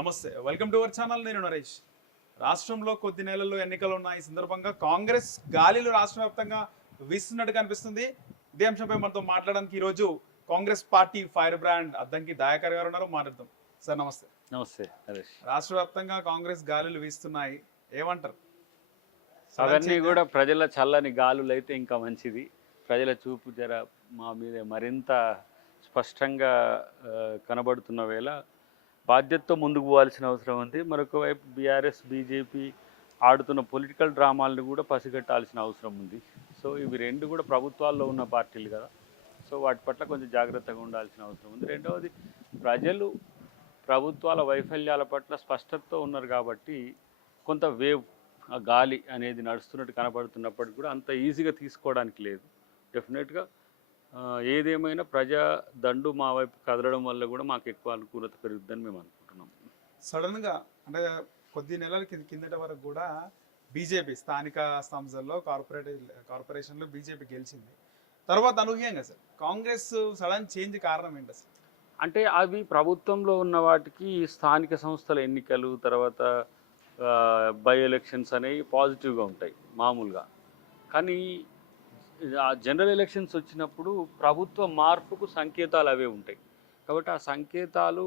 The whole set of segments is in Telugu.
నమస్తే, వెల్కమ్ టు అవర్ ఛానల్. నేను నరేష్. రాష్ట్రంలో కొద్ది నెలల్లో ఎన్నికలు ఉన్న ఈ సందర్భంగా కాంగ్రెస్ గాలిలో రాష్ట్ర వ్యాప్తంగా వీస్తున్నట్టు కనిపిస్తుంది. ఇదే అంశంపై మనతో మాట్లాడడానికి ఈరోజు Congress party fire brand Addanki Dayakar గారు ఉన్నారు. మాట్లాడదాం. సార్ నమస్తే. నమస్తే నరేష్. రాష్ట్ర వ్యాప్తంగా కాంగ్రెస్ గాలులు వీస్తున్నాయి, ఏమంటారు? అవన్నీ కూడా ప్రజల చల్లని గాలులు అయితే ఇంకా మంచిది. ప్రజల చూపు జర మా మీద మరింత స్పష్టంగా కనబడుతున్న వేళ బాధ్యతతో ముందుకు పోవాల్సిన అవసరం ఉంది. మరొక వైపు బీఆర్ఎస్ బీజేపీ ఆడుతున్న పొలిటికల్ డ్రామాలను కూడా పసిగట్టాల్సిన అవసరం ఉంది. సో ఇవి రెండు కూడా ప్రభుత్వాల్లో ఉన్న పార్టీలు కదా, సో వాటి పట్ల కొంచెం జాగ్రత్తగా ఉండాల్సిన అవసరం ఉంది. రెండవది, ప్రజలు ప్రభుత్వాల వైఫల్యాల పట్ల స్పష్టతతో ఉన్నారు కాబట్టి కొంత వేవ్ గాలి అనేది నడుస్తున్నట్టు కనబడుతున్నప్పటికీ కూడా అంత ఈజీగా తీసుకోవడానికి లేదు. డెఫినెట్గా ఏదేమైనా ప్రజా దండు మా వైపు కదలడం వల్ల కూడా మాకు ఎక్కువ అనుకూలత పెరుగుద్దని మేము అనుకుంటున్నాం. సడన్గా అంటే కొద్ది నెలల కిందట వరకు కూడా బీజేపీ స్థానిక సంస్థల్లో కార్పొరేషన్లో బీజేపీ గెలిచింది. తర్వాత అనూహ్యంగా సార్ కాంగ్రెస్ సడన్ చేంజ్ కారణం ఏంటి అసలు? అంటే అవి ప్రభుత్వంలో ఉన్న వాటికి స్థానిక సంస్థల ఎన్నికలు, తర్వాత బై ఎలక్షన్స్ అనేవి పాజిటివ్గా ఉంటాయి మామూలుగా. కానీ జనరల్ ఎలక్షన్స్ వచ్చినప్పుడు ప్రభుత్వ మార్పుకు సంకేతాలు అవే ఉంటాయి. కాబట్టి ఆ సంకేతాలు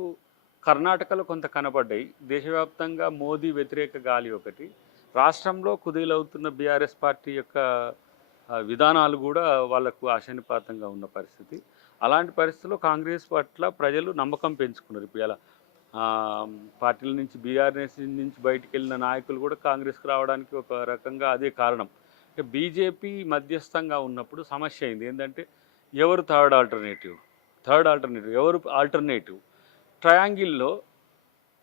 కర్ణాటకలో కొంత కనపడ్డాయి. దేశవ్యాప్తంగా మోదీ వ్యతిరేక గాలి ఒకటి, రాష్ట్రంలో కుదేలవుతున్న బీఆర్ఎస్ పార్టీ యొక్క విధానాలు కూడా వాళ్లకు ఆశానిపాతంగా ఉన్న పరిస్థితి. అలాంటి పరిస్థితుల్లో కాంగ్రెస్ పట్ల ప్రజలు నమ్మకం పెంచుకున్నారు. ఇప్పుడు ఇలా పార్టీల నుంచి బీఆర్ఎస్ నుంచి బయటికి వెళ్ళిన నాయకులు కూడా కాంగ్రెస్కి రావడానికి ఒక రకంగా అదే కారణం. బీజేపీ మధ్యస్థంగా ఉన్నప్పుడు సమస్య అయింది ఏంటంటే ఎవరు థర్డ్ ఆల్టర్నేటివ్, ఎవరు ఆల్టర్నేటివ్. ట్రయాంగిల్లో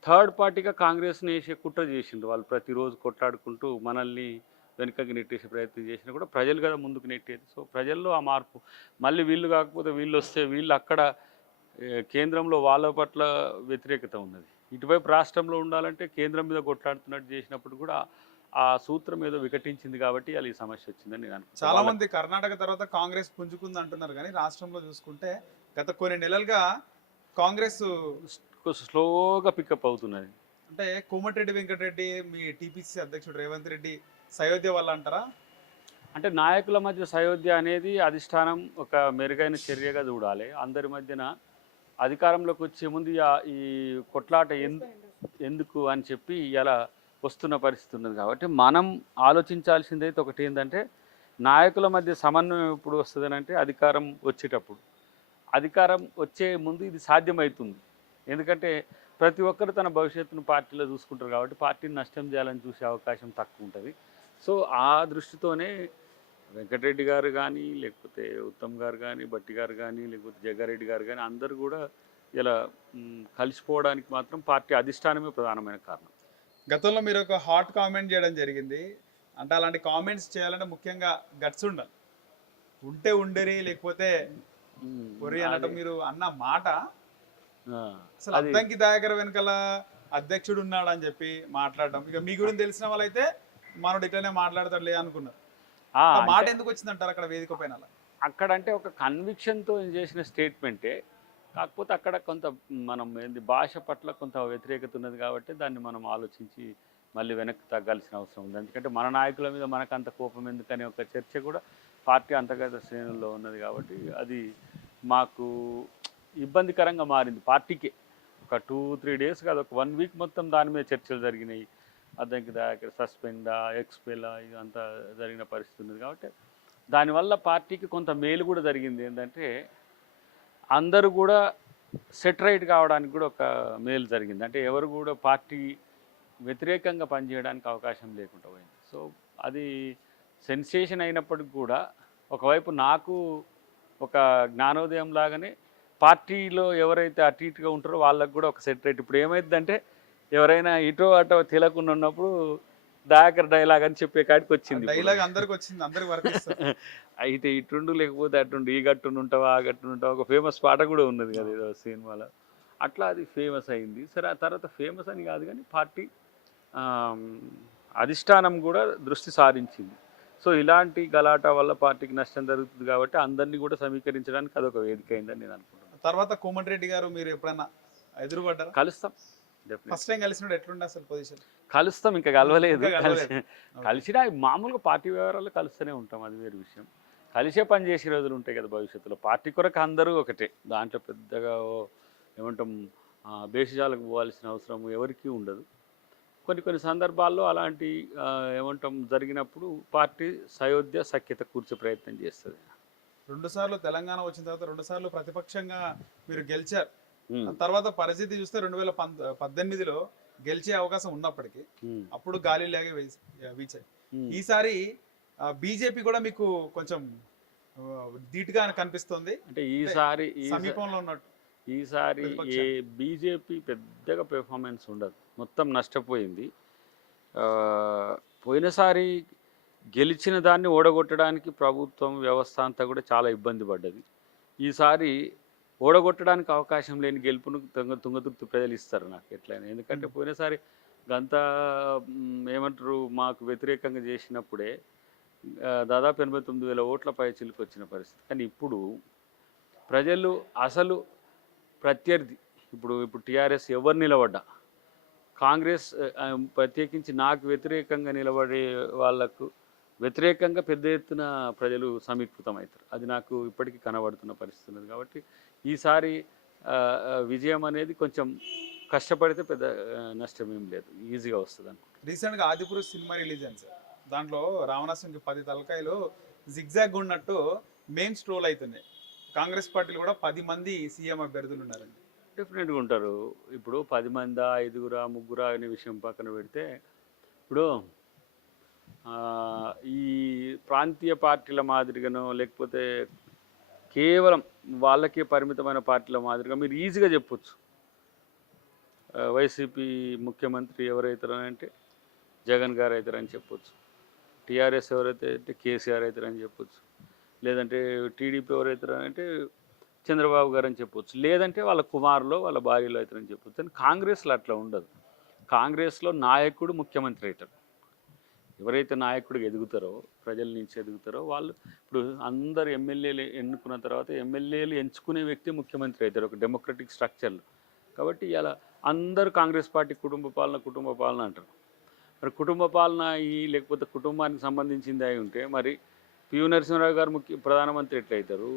థర్డ్ పార్టీగా కాంగ్రెస్ని వేసే కుట్ర చేసిండ్రు వాళ్ళు. ప్రతిరోజు కొట్లాడుకుంటూ మనల్ని వెనుకకి నెట్టేసే ప్రయత్నం చేసినా కూడా ప్రజలు కదా ముందుకు నెట్టేది. సో ప్రజల్లో ఆ మార్పు, మళ్ళీ వీళ్ళు కాకపోతే వీళ్ళు వస్తే వీళ్ళు అక్కడ కేంద్రంలో వాళ్ళ పట్ల వ్యతిరేకత ఉన్నది. ఇటువైపు రాష్ట్రంలో ఉండాలంటే కేంద్రం మీద కొట్లాడుతున్నట్టు చేసినప్పుడు కూడా ఆ సూత్రం ఏదో వికటించింది కాబట్టి అది ఈ సమస్య వచ్చిందని నేను అనుకుంటున్నాను. చాలా మంది కర్ణాటక తర్వాత కాంగ్రెస్ పుంజుకుంది అంటున్నారు, కానీ రాష్ట్రంలో చూసుకుంటే గత కొన్ని నెలలుగా కాంగ్రెస్ స్లోగా పికప్ అవుతున్నది. అంటే కోమటిరెడ్డి వెంకటరెడ్డి, మీ టీపీసీ అధ్యక్షుడు రేవంత్ రెడ్డి సయోధ్య వల్ల అంటారా? అంటే నాయకుల మధ్య సయోధ్య అనేది అధిష్టానం ఒక మెరుగైన చర్యగా చూడాలి. అందరి మధ్యన అధికారంలోకి వచ్చే ముందు ఈ కొట్లాట ఎందుకు అని చెప్పి ఇలా వస్తున్న పరిస్థితి ఉన్నది. కాబట్టి మనం ఆలోచించాల్సిందైతే ఒకటి ఏంటంటే నాయకుల మధ్య సమన్వయం ఎప్పుడు వస్తుందని అంటే అధికారం వచ్చేటప్పుడు. అధికారం వచ్చే ముందు ఇది సాధ్యమవుతుంది. ఎందుకంటే ప్రతి ఒక్కరు తన భవిష్యత్తును పార్టీలో చూసుకుంటారు కాబట్టి పార్టీని నష్టం చేయాలని చూసే అవకాశం తక్కువ ఉంటుంది. సో ఆ దృష్టితోనే వెంకటరెడ్డి గారు కానీ, లేకపోతే ఉత్తమ్ గారు కానీ, భట్టి గారు కానీ, లేకపోతే జగ్గారెడ్డి గారు కానీ అందరూ కూడా ఇలా కలిసిపోవడానికి మాత్రం పార్టీ అధిష్టానమే ప్రధానమైన కారణం. గతంలో మీరు ఒక హాట్ కామెంట్ చేయడం జరిగింది. అంటే అలాంటి కామెంట్స్ చేయాలంటే ముఖ్యంగా గట్స్ ఉండాలి, ఉంటే ఉండరి లేకపోతే పొరి అనటం మీరు అన్న మాట అసలు అద్దంకి దయాకర్ వెనకాల అధ్యక్షుడు ఉన్నాడు అని చెప్పి మాట్లాడడం, ఇక మీ గురించి తెలిసిన వాళ్ళైతే మనోడు ఇట్లనే మాట్లాడతాడులే అనుకున్నారు. మాట ఎందుకు వచ్చిందంటారు అక్కడ వేదిక పైన? అక్కడ అంటే ఒక కన్విక్షన్తో చేసిన స్టేట్మెంటే, కాకపోతే అక్కడ కొంత మనం భాష పట్ల కొంత వ్యతిరేకత ఉన్నది కాబట్టి దాన్ని మనం ఆలోచించి మళ్ళీ వెనక్కి తగ్గాల్సిన అవసరం ఉంది. ఎందుకంటే మన నాయకుల మీద మనకు అంత కోపం ఎందుకనే ఒక చర్చ కూడా పార్టీ అంతర్గత శ్రేణుల్లో ఉన్నది కాబట్టి అది మాకు ఇబ్బందికరంగా మారింది. పార్టీకి ఒక 2-3 డేస్ కాదు, ఒక 1 వీక్ మొత్తం దాని మీద చర్చలు జరిగినాయి. అద్దంకి దయాకర్ సస్పెండా, ఎక్స్పెలా, ఇదంతా జరిగిన పరిస్థితి ఉంది. కాబట్టి దానివల్ల పార్టీకి కొంత మేలు కూడా జరిగింది. ఏంటంటే అందరూ కూడా సెటరైట్ కావడానికి కూడా ఒక మేలు జరిగింది. అంటే ఎవరు కూడా పార్టీ వ్యతిరేకంగా పనిచేయడానికి అవకాశం లేకుండా పోయింది. సో అది సెన్సేషన్ అయినప్పటికి కూడా ఒకవైపు నాకు ఒక జ్ఞానోదయం లాగానే పార్టీలో ఎవరైతే అటు ఇటుగా ఉంటారో వాళ్ళకు కూడా ఒక సెటరైట్. ఇప్పుడు ఏమైందంటే ఎవరైనా ఇటో అటో తెలియకుండా ఉన్నప్పుడు దయాకర్ డైలాగ్ అని చెప్పే కాడికి వచ్చింది. డైలాగ్ అందరికి వచ్చింది, అందరికి వర్తిస్తుంది. అయితే ఇటుండు లేకపోతే అటుండు, ఈ గట్టును ఉంటావా ఆ గట్టును ఉంటావా, ఒక ఫేమస్ పాట కూడా ఉన్నది కదా ఏదో సినిమాలో. అట్లా అది ఫేమస్ అయింది. సరే ఆ తర్వాత ఫేమస్ అని కాదు కానీ పార్టీ అధిష్టానం కూడా దృష్టి సారించింది. సో ఇలాంటి గలాటా వల్ల పార్టీకి నష్టం జరుగుతుంది కాబట్టి అందరినీ కూడా సమీకరించడానికి అదొక వేదిక అయిందని నేను అనుకుంటున్నాను. తర్వాత కోమటిరెడ్డి గారు మీరు ఎప్పుడైనా ఎదురుపడ్డారా? కలుస్తాం, డెఫినెట్ ఫస్ట్ టైం కలిసినప్పుడు ఎట్లుండే అసలు పొజిషన్? కలుస్తాం, ఇంకా కలవలేదు. ఇంకా కలవలేదు. కలిసినా మామూలుగా పార్టీ వ్యవహారాలు కలుస్తూనే ఉంటాం, అది వేరే విషయం. కలిసే పని చేసే రోజులు ఉంటాయి కదా భవిష్యత్తులో. పార్టీ కొరకు అందరూ ఒకటే, దాంట్లో పెద్దగా ఏమంటాం భేషజాలకు పోవాల్సిన అవసరం ఎవరికీ ఉండదు. కొన్ని సందర్భాల్లో అలాంటి ఏమంటాం జరిగినప్పుడు పార్టీ సయోధ్య సఖ్యత కూర్చే ప్రయత్నం చేస్తుంది. 2 సార్లు తెలంగాణ వచ్చిన తర్వాత 2 సార్లు ప్రతిపక్షంగా మీరు గెలిచారు. ఉమ్, ఆ తర్వాత పరిస్థితి చూస్తే 2018లో గెలిచే అవకాశం ఉన్నప్పటికీ ఉమ్, అప్పుడు గాలి లాగే వీచాయి. ఉమ్. ఈసారి బీజేపీ కూడా మీకు కొంచెం ధీటుగా కనిపిస్తుంది, అంటే అంటే సమీపంలో ఉన్నట్టు. ఈసారి ఏ ప్రతిపక్షానికి బీజేపీ పెద్దగా పెర్ఫార్మెన్స్ ఉండదు, మొత్తం నష్టపోయింది. ఆ, పోయినసారి గెలిచిన దాన్ని ఓడగొట్టడానికి ప్రభుత్వం వ్యవస్థ అంతా కూడా చాలా ఇబ్బంది పడ్డది. ఈసారి ఓడగొట్టడానికి అవకాశం లేని గెలుపును తుంగతుర్తి ప్రజలు ఇస్తారు నాకు ఎట్లయినా. ఎందుకంటే పోయినసారి గంత ఏమంటారు మాకు వ్యతిరేకంగా చేసినప్పుడే దాదాపు 89,000 ఓట్ల పై చిలుకు వచ్చిన పరిస్థితి. కానీ ఇప్పుడు ప్రజలు అసలు ప్రత్యర్థి ఇప్పుడు టీఆర్ఎస్ ఎవరు నిలబడ్డా, కాంగ్రెస్ ప్రత్యేకించి నాకు వ్యతిరేకంగా నిలబడే వాళ్లకు వ్యతిరేకంగా పెద్ద ఎత్తున ప్రజలు సమీకృతమవుతారు. అది నాకు ఇప్పటికీ కనబడుతున్న పరిస్థితి ఉన్నది. కాబట్టి ఈసారి విజయం అనేది కొంచెం కష్టపడితే పెద్ద నష్టం ఏం లేదు, ఈజీగా వస్తుంది అనుకుంటున్నాను. రీసెంట్గా ఆదిపురుష్ సినిమా రిలీజ్ అయింది సార్. దాంట్లో రావణాసునికి 10 తలకాయలు జిగ్జాగ్ ఉన్నట్టు మెయిన్ స్ట్రోల్ అవుతున్నాయి. కాంగ్రెస్ పార్టీలో కూడా 10 మంది సీఎం అభ్యర్థులు ఉన్నారండి. డెఫినెట్గా ఉంటారు. ఇప్పుడు 10 మందా 5గురా 3గురా అనే విషయం పక్కన పెడితే, ఇప్పుడు ఈ ప్రాంతీయ పార్టీల మాదిరిగానో లేకపోతే కేవలం వాళ్ళకే పరిమితమైన పార్టీల మాదిరిగా మీరు ఈజీగా చెప్పొచ్చు వైసీపీ ముఖ్యమంత్రి ఎవరైతారంటే జగన్ గారు అవుతారని చెప్పొచ్చు, టీఆర్ఎస్ ఎవరైతే అంటే కేసీఆర్ అవుతారని చెప్పొచ్చు, లేదంటే టీడీపీ ఎవరైతారంటే చంద్రబాబు గారు అని చెప్పొచ్చు, లేదంటే వాళ్ళ కుమారులో వాళ్ళ భార్యలో అవుతారని చెప్పొచ్చు. కానీ కాంగ్రెస్లో అట్లా ఉండదు. కాంగ్రెస్లో నాయకుడు ముఖ్యమంత్రి అవుతారు. ఎవరైతే నాయకుడికి ఎదుగుతారో, ప్రజల నుంచి ఎదుగుతారో వాళ్ళు, ఇప్పుడు అందరు ఎమ్మెల్యేలు ఎన్నుకున్న తర్వాత ఎమ్మెల్యేలు ఎంచుకునే వ్యక్తి ముఖ్యమంత్రి అవుతారు ఒక డెమోక్రటిక్ స్ట్రక్చర్లో. కాబట్టి ఇలా అందరూ కాంగ్రెస్ పార్టీ కుటుంబ పాలన అంటారు. మరి కుటుంబ పాలన లేకపోతే కుటుంబానికి సంబంధించింది అయి ఉంటే మరి పివి నరసింహారావు గారు ప్రధానమంత్రి ఎట్లయితారు,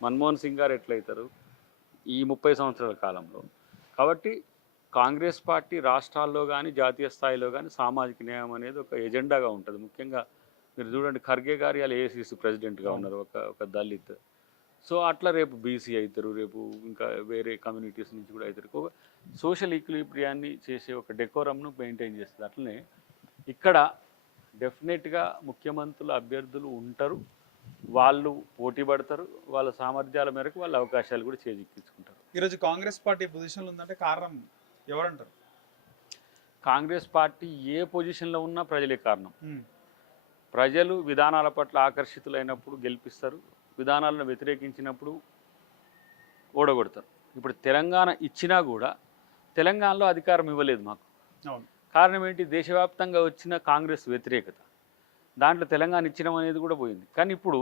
మన్మోహన్ సింగ్ గారు ఎట్లయితారు ఈ 30 సంవత్సరాల కాలంలో? కాబట్టి కాంగ్రెస్ పార్టీ రాష్ట్రాల్లో కానీ జాతీయ స్థాయిలో కానీ సామాజిక న్యాయం అనేది ఒక ఎజెండాగా ఉంటుంది. ముఖ్యంగా మీరు చూడండి, ఖర్గే గారు ఇలా ఏఐసిసి ప్రెసిడెంట్గా ఉన్నారు, ఒక దళిత్. సో అట్లా రేపు బీసీ అవుతారు, రేపు ఇంకా వేరే కమ్యూనిటీస్ నుంచి కూడా అవుతారు. ఒక సోషల్ ఈక్విలిబ్రియాన్ని చేసే ఒక డెకోరంను మెయింటైన్ చేస్తుంది. అట్లనే ఇక్కడ డెఫినెట్గా ముఖ్యమంత్రుల అభ్యర్థులు ఉంటారు, వాళ్ళు పోటీ పడతారు, వాళ్ళ సామర్థ్యాల మేరకు వాళ్ళ అవకాశాలు కూడా చేజిక్కించుకుంటారు. ఈరోజు కాంగ్రెస్ పార్టీ పొజిషన్లో ఉందంటే కారణం ఎవరంటారు? కాంగ్రెస్ పార్టీ ఏ పొజిషన్లో ఉన్నా ప్రజలే కారణం. ప్రజలు విధానాల పట్ల ఆకర్షితులైనప్పుడు గెలిపిస్తారు, విధానాలను వ్యతిరేకించినప్పుడు ఓడగొడతారు. ఇప్పుడు తెలంగాణ ఇచ్చినా కూడా తెలంగాణలో అధికారం ఇవ్వలేదు మాకు. కారణం ఏంటి? దేశవ్యాప్తంగా వచ్చిన కాంగ్రెస్ వ్యతిరేకత. దాంట్లో తెలంగాణ ఇచ్చడం అనేది కూడా పోయింది. కానీ ఇప్పుడు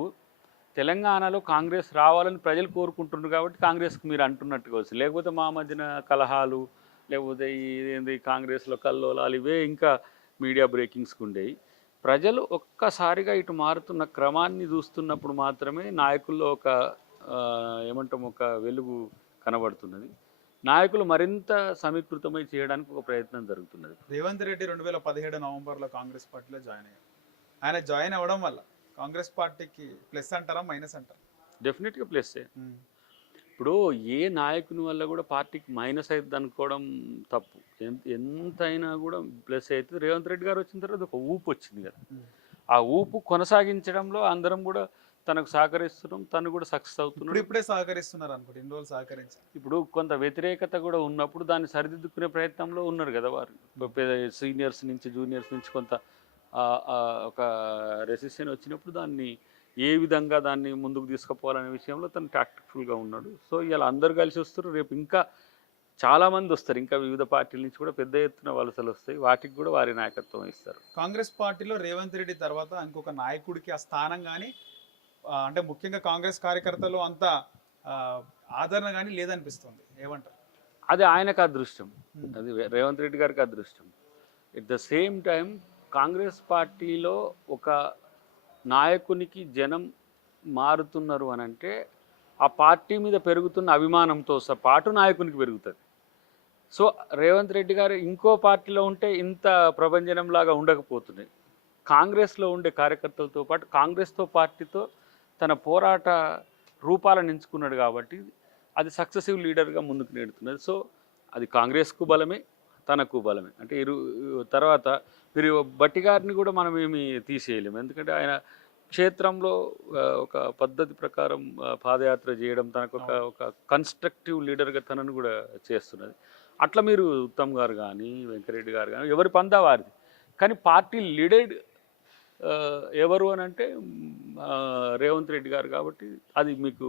తెలంగాణలో కాంగ్రెస్ రావాలని ప్రజలు కోరుకుంటున్నారు కాబట్టి కాంగ్రెస్కి మీరు అంటున్నట్టుగా వచ్చి, లేకపోతే మా మధ్యన కలహాలు, లేకపోతే ఏంది కాంగ్రెస్లో కల్లోలాలు, ఇవే ఇంకా మీడియా బ్రేకింగ్స్కి ఉండేవి. ప్రజలు ఒక్కసారిగా ఇటు మారుతున్న క్రమాన్ని చూస్తున్నప్పుడు మాత్రమే నాయకుల్లో ఒక వెలుగు కనబడుతున్నది. నాయకులు మరింత సమీకృతమై చేయడానికి ఒక ప్రయత్నం జరుగుతున్నది. రేవంత్ రెడ్డి 2017 నవంబర్లో కాంగ్రెస్ పార్టీలో జాయిన్ అయ్యారు. ఆయన జాయిన్ అవ్వడం వల్ల కాంగ్రెస్ పార్టీకి ప్లస్ అంటారా మైనస్ అంటారా? డెఫినెట్గా ప్లస్. ఇప్పుడు ఏ నాయకుని వల్ల కూడా పార్టీకి మైనస్ అవుతుంది అనుకోవడం తప్పు. ఎంతైనా కూడా ప్లస్ అవుతుంది. రేవంత్ రెడ్డి గారు వచ్చిన తర్వాత ఒక ఊపు వచ్చింది కదా, ఆ ఊపు కొనసాగించడంలో అందరం కూడా తనకు సహకరిస్తున్నాం, తను కూడా సక్సెస్ అవుతున్నాడు. ఇప్పుడే సహకరిస్తున్నారు అనుకోండి, ఇన్ని రోజులు సహకరించారు. ఇప్పుడు కొంత వ్యతిరేకత కూడా ఉన్నప్పుడు దాన్ని సరిదిద్దుకునే ప్రయత్నంలో ఉన్నారు కదా వారు. సీనియర్స్ నుంచి జూనియర్స్ నుంచి కొంత ఒక రెసిషన్ వచ్చినప్పుడు దాన్ని ఏ విధంగా దాన్ని ముందుకు తీసుకుపోవాలనే విషయంలో తను టాక్టిక్ఫుల్గా ఉన్నాడు. సో ఇలా అందరు కలిసి వస్తారు. రేపు ఇంకా చాలామంది వస్తారు, ఇంకా వివిధ పార్టీల నుంచి కూడా పెద్ద ఎత్తున వలసలు వస్తాయి. వాటికి కూడా వారి నాయకత్వం ఇస్తారు. కాంగ్రెస్ పార్టీలో రేవంత్ రెడ్డి తర్వాత ఇంకొక నాయకుడికి ఆ స్థానం కానీ, అంటే ముఖ్యంగా కాంగ్రెస్ కార్యకర్తలు అంత ఆదరణ కానీ లేదనిపిస్తుంది, ఏమంటారు? అది ఆయనకు అదృష్టం, అది రేవంత్ రెడ్డి గారికి అదృష్టం. At the same time Congress పార్టీలో ఒక నాయకునికి జనం మారుతున్నారు అని అంటే ఆ పార్టీ మీద పెరుగుతున్న అభిమానంతో పాటు నాయకునికి పెరుగుతుంది. సో రేవంత్ రెడ్డి గారు ఇంకో పార్టీలో ఉంటే ఇంత ప్రభంజనంలాగా ఉండకపోతున్నాయి. కాంగ్రెస్లో ఉండే కార్యకర్తలతో పాటు కాంగ్రెస్తో పార్టీతో తన పోరాట రూపాలను ఎంచుకున్నాడు కాబట్టి అది సక్సెసివ్ లీడర్గా ముందుకు నెడుతున్నది. సో అది కాంగ్రెస్కు బలమే, తనకు బలమే. అంటే తర్వాత మీరు బట్టి గారిని కూడా మనం ఏమి తీసేయలేము, ఎందుకంటే ఆయన క్షేత్రంలో ఒక పద్ధతి ప్రకారం పాదయాత్ర చేయడం తనకు ఒక కన్స్ట్రక్టివ్ లీడర్గా తనను కూడా చేస్తున్నది. అట్లా మీరు ఉత్తమ్ గారు కానీ వెంకరెడ్డి గారు కానీ ఎవరి పందా వారిది. కానీ పార్టీ లీడెడ్ ఎవరు అని అంటే రేవంత్ రెడ్డి గారు కాబట్టి అది మీకు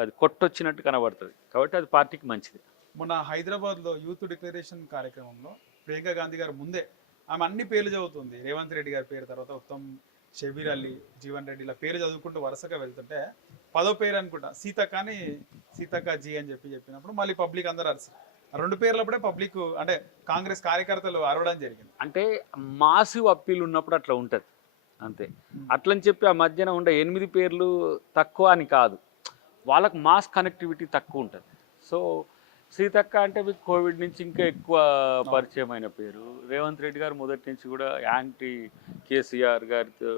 అది కొట్టొచ్చినట్టు కనబడుతుంది, కాబట్టి అది పార్టీకి మంచిది. మొన్న హైదరాబాద్లో యూత్ డిక్లరేషన్ కార్యక్రమంలో ప్రియాంక గాంధీ గారు ముందే ఆమె అన్ని పేర్లు చదువుతుంది, రేవంత్ రెడ్డి గారి పేరు తర్వాత ఉత్తమ్, షబీర్ అలీ, జీవన్ రెడ్డి, ఇలా పేరు చదువుకుంటూ వరుసగా వెళ్తుంటే 10వ పేరు అనుకుంటా సీతక్క అని, సీతక్క జీ అని చెప్పినప్పుడు మళ్ళీ పబ్లిక్ అందరూ అరిసి ఆ 2 పేర్లప్పుడే పబ్లిక్ అంటే కాంగ్రెస్ కార్యకర్తలు అరవడం జరిగింది. అంటే మాసివ్ అప్పీల్ ఉన్నప్పుడు అట్లా ఉంటుంది అంతే. అట్లని చెప్పి ఆ మధ్యన ఉండే 8 పేర్లు తక్కువ అని కాదు, వాళ్ళకు మాస్ కనెక్టివిటీ తక్కువ ఉంటుంది. సో సీతక్క అంటే మీకు కోవిడ్ నుంచి ఇంకా ఎక్కువ పరిచయమైన పేరు. రేవంత్ రెడ్డి గారు మొదటి నుంచి కూడా యాంటీ కేసీఆర్ గారితో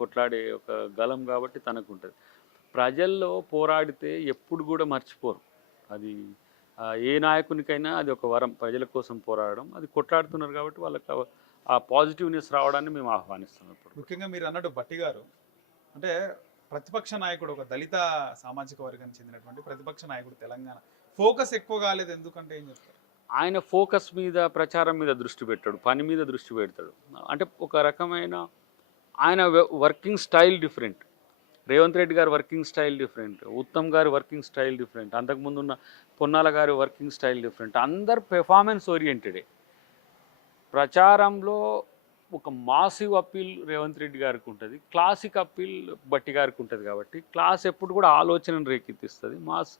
కొట్లాడే ఒక గలం కాబట్టి తనకు ఉంటుంది. ప్రజల్లో పోరాడితే ఎప్పుడు కూడా మర్చిపోరు. అది ఏ నాయకునికైనా అది ఒక వరం, ప్రజల కోసం పోరాడడం. అది కొట్లాడుతున్నారు కాబట్టి వాళ్ళకి ఆ పాజిటివ్నెస్ రావడాన్ని మేము ఆహ్వానిస్తున్నాం. ఇప్పుడు ముఖ్యంగా మీరు అన్నట్టు బట్టి గారు అంటే ప్రతిపక్ష నాయకుడు, ఒక దళిత సామాజిక వర్గానికి చెందినటువంటి ప్రతిపక్ష నాయకుడు, తెలంగాణ ఫోకస్ ఎక్కువ కాలేదు ఎందుకంటే ఏం చెప్తారు? ఆయన ఫోకస్ మీద, ప్రచారం మీద దృష్టి పెట్టాడు, పని మీద దృష్టి పెడతాడు. అంటే ఒక రకమైన ఆయన working style different. Revanth Reddy గారి వర్కింగ్ స్టైల్ డిఫరెంట్, ఉత్తమ్ గారి వర్కింగ్ స్టైల్ డిఫరెంట్, అంతకుముందు ఉన్న పొన్నాల గారి వర్కింగ్ స్టైల్ డిఫరెంట్. అందరు పెర్ఫార్మెన్స్ ఓరియంటెడే. ప్రచారంలో ఒక మాసివ్ అప్పీల్ రేవంత్ రెడ్డి గారికి ఉంటుంది, క్లాసిక్ అప్పీల్ బట్టి గారికి ఉంటుంది. కాబట్టి క్లాస్ ఎప్పుడు కూడా ఆలోచనను రేకెత్తిస్తుంది, మాస్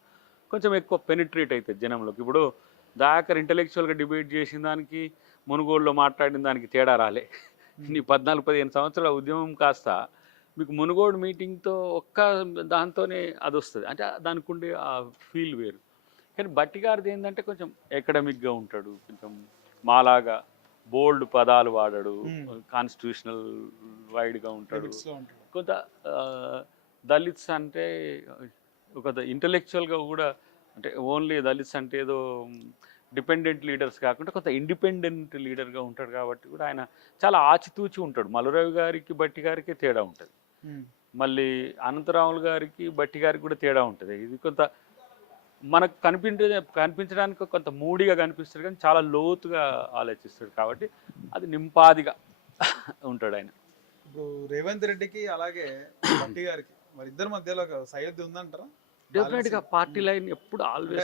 కొంచెం ఎక్కువ పెనిట్రేట్ అవుతుంది జనంలోకి. ఇప్పుడు దయాకర్ ఇంటలెక్చువల్గా డిబేట్ చేసిన దానికి, మునుగోడులో మాట్లాడిన దానికి తేడా రాలే. నీ 14-15 సంవత్సరాల ఉద్యమం కాస్త మీకు మునుగోడు మీటింగ్తో ఒక్క దాంతోనే అది వస్తుంది. అంటే దానికి ఉండే ఆ ఫీల్ వేరు. కానీ బట్టి గారిది ఏంటంటే కొంచెం ఎకడమిక్గా ఉంటాడు, కొంచెం మాలాగా బోల్డ్ పదాలు వాడాడు, కాన్స్టిట్యూషనల్ వైడ్గా ఉంటాడు. కొంత దళిత్స్ అంటే ఒక ఇంటలెక్చువల్గా కూడా, అంటే ఓన్లీ దళిత్స్ అంటే ఏదో డిపెండెంట్ లీడర్స్ కాకుండా కొంత ఇండిపెండెంట్ లీడర్గా ఉంటాడు. కాబట్టి కూడా ఆయన చాలా ఆచితూచి ఉంటాడు. మల్లురవి గారికి బట్టి గారికి తేడా ఉంటుంది, మళ్ళీ అనంతరాములు గారికి బట్టి గారికి కూడా తేడా ఉంటుంది. ఇది కొంత మనకు కనిపించడానికి కొంత మూడిగా కనిపిస్తాడు, కానీ చాలా లోతుగా ఆలోచిస్తాడు. కాబట్టి అది నింపాదిగా ఉంటాడు ఆయన. ఇప్పుడు రేవంత్ రెడ్డికి అలాగే బట్టి గారికి మరి ఇద్దరి మధ్యలో సయోధ్య ఉందంటారా? డెఫినెట్గా పార్టీ లైన్ ఎప్పుడు ఆల్వేస్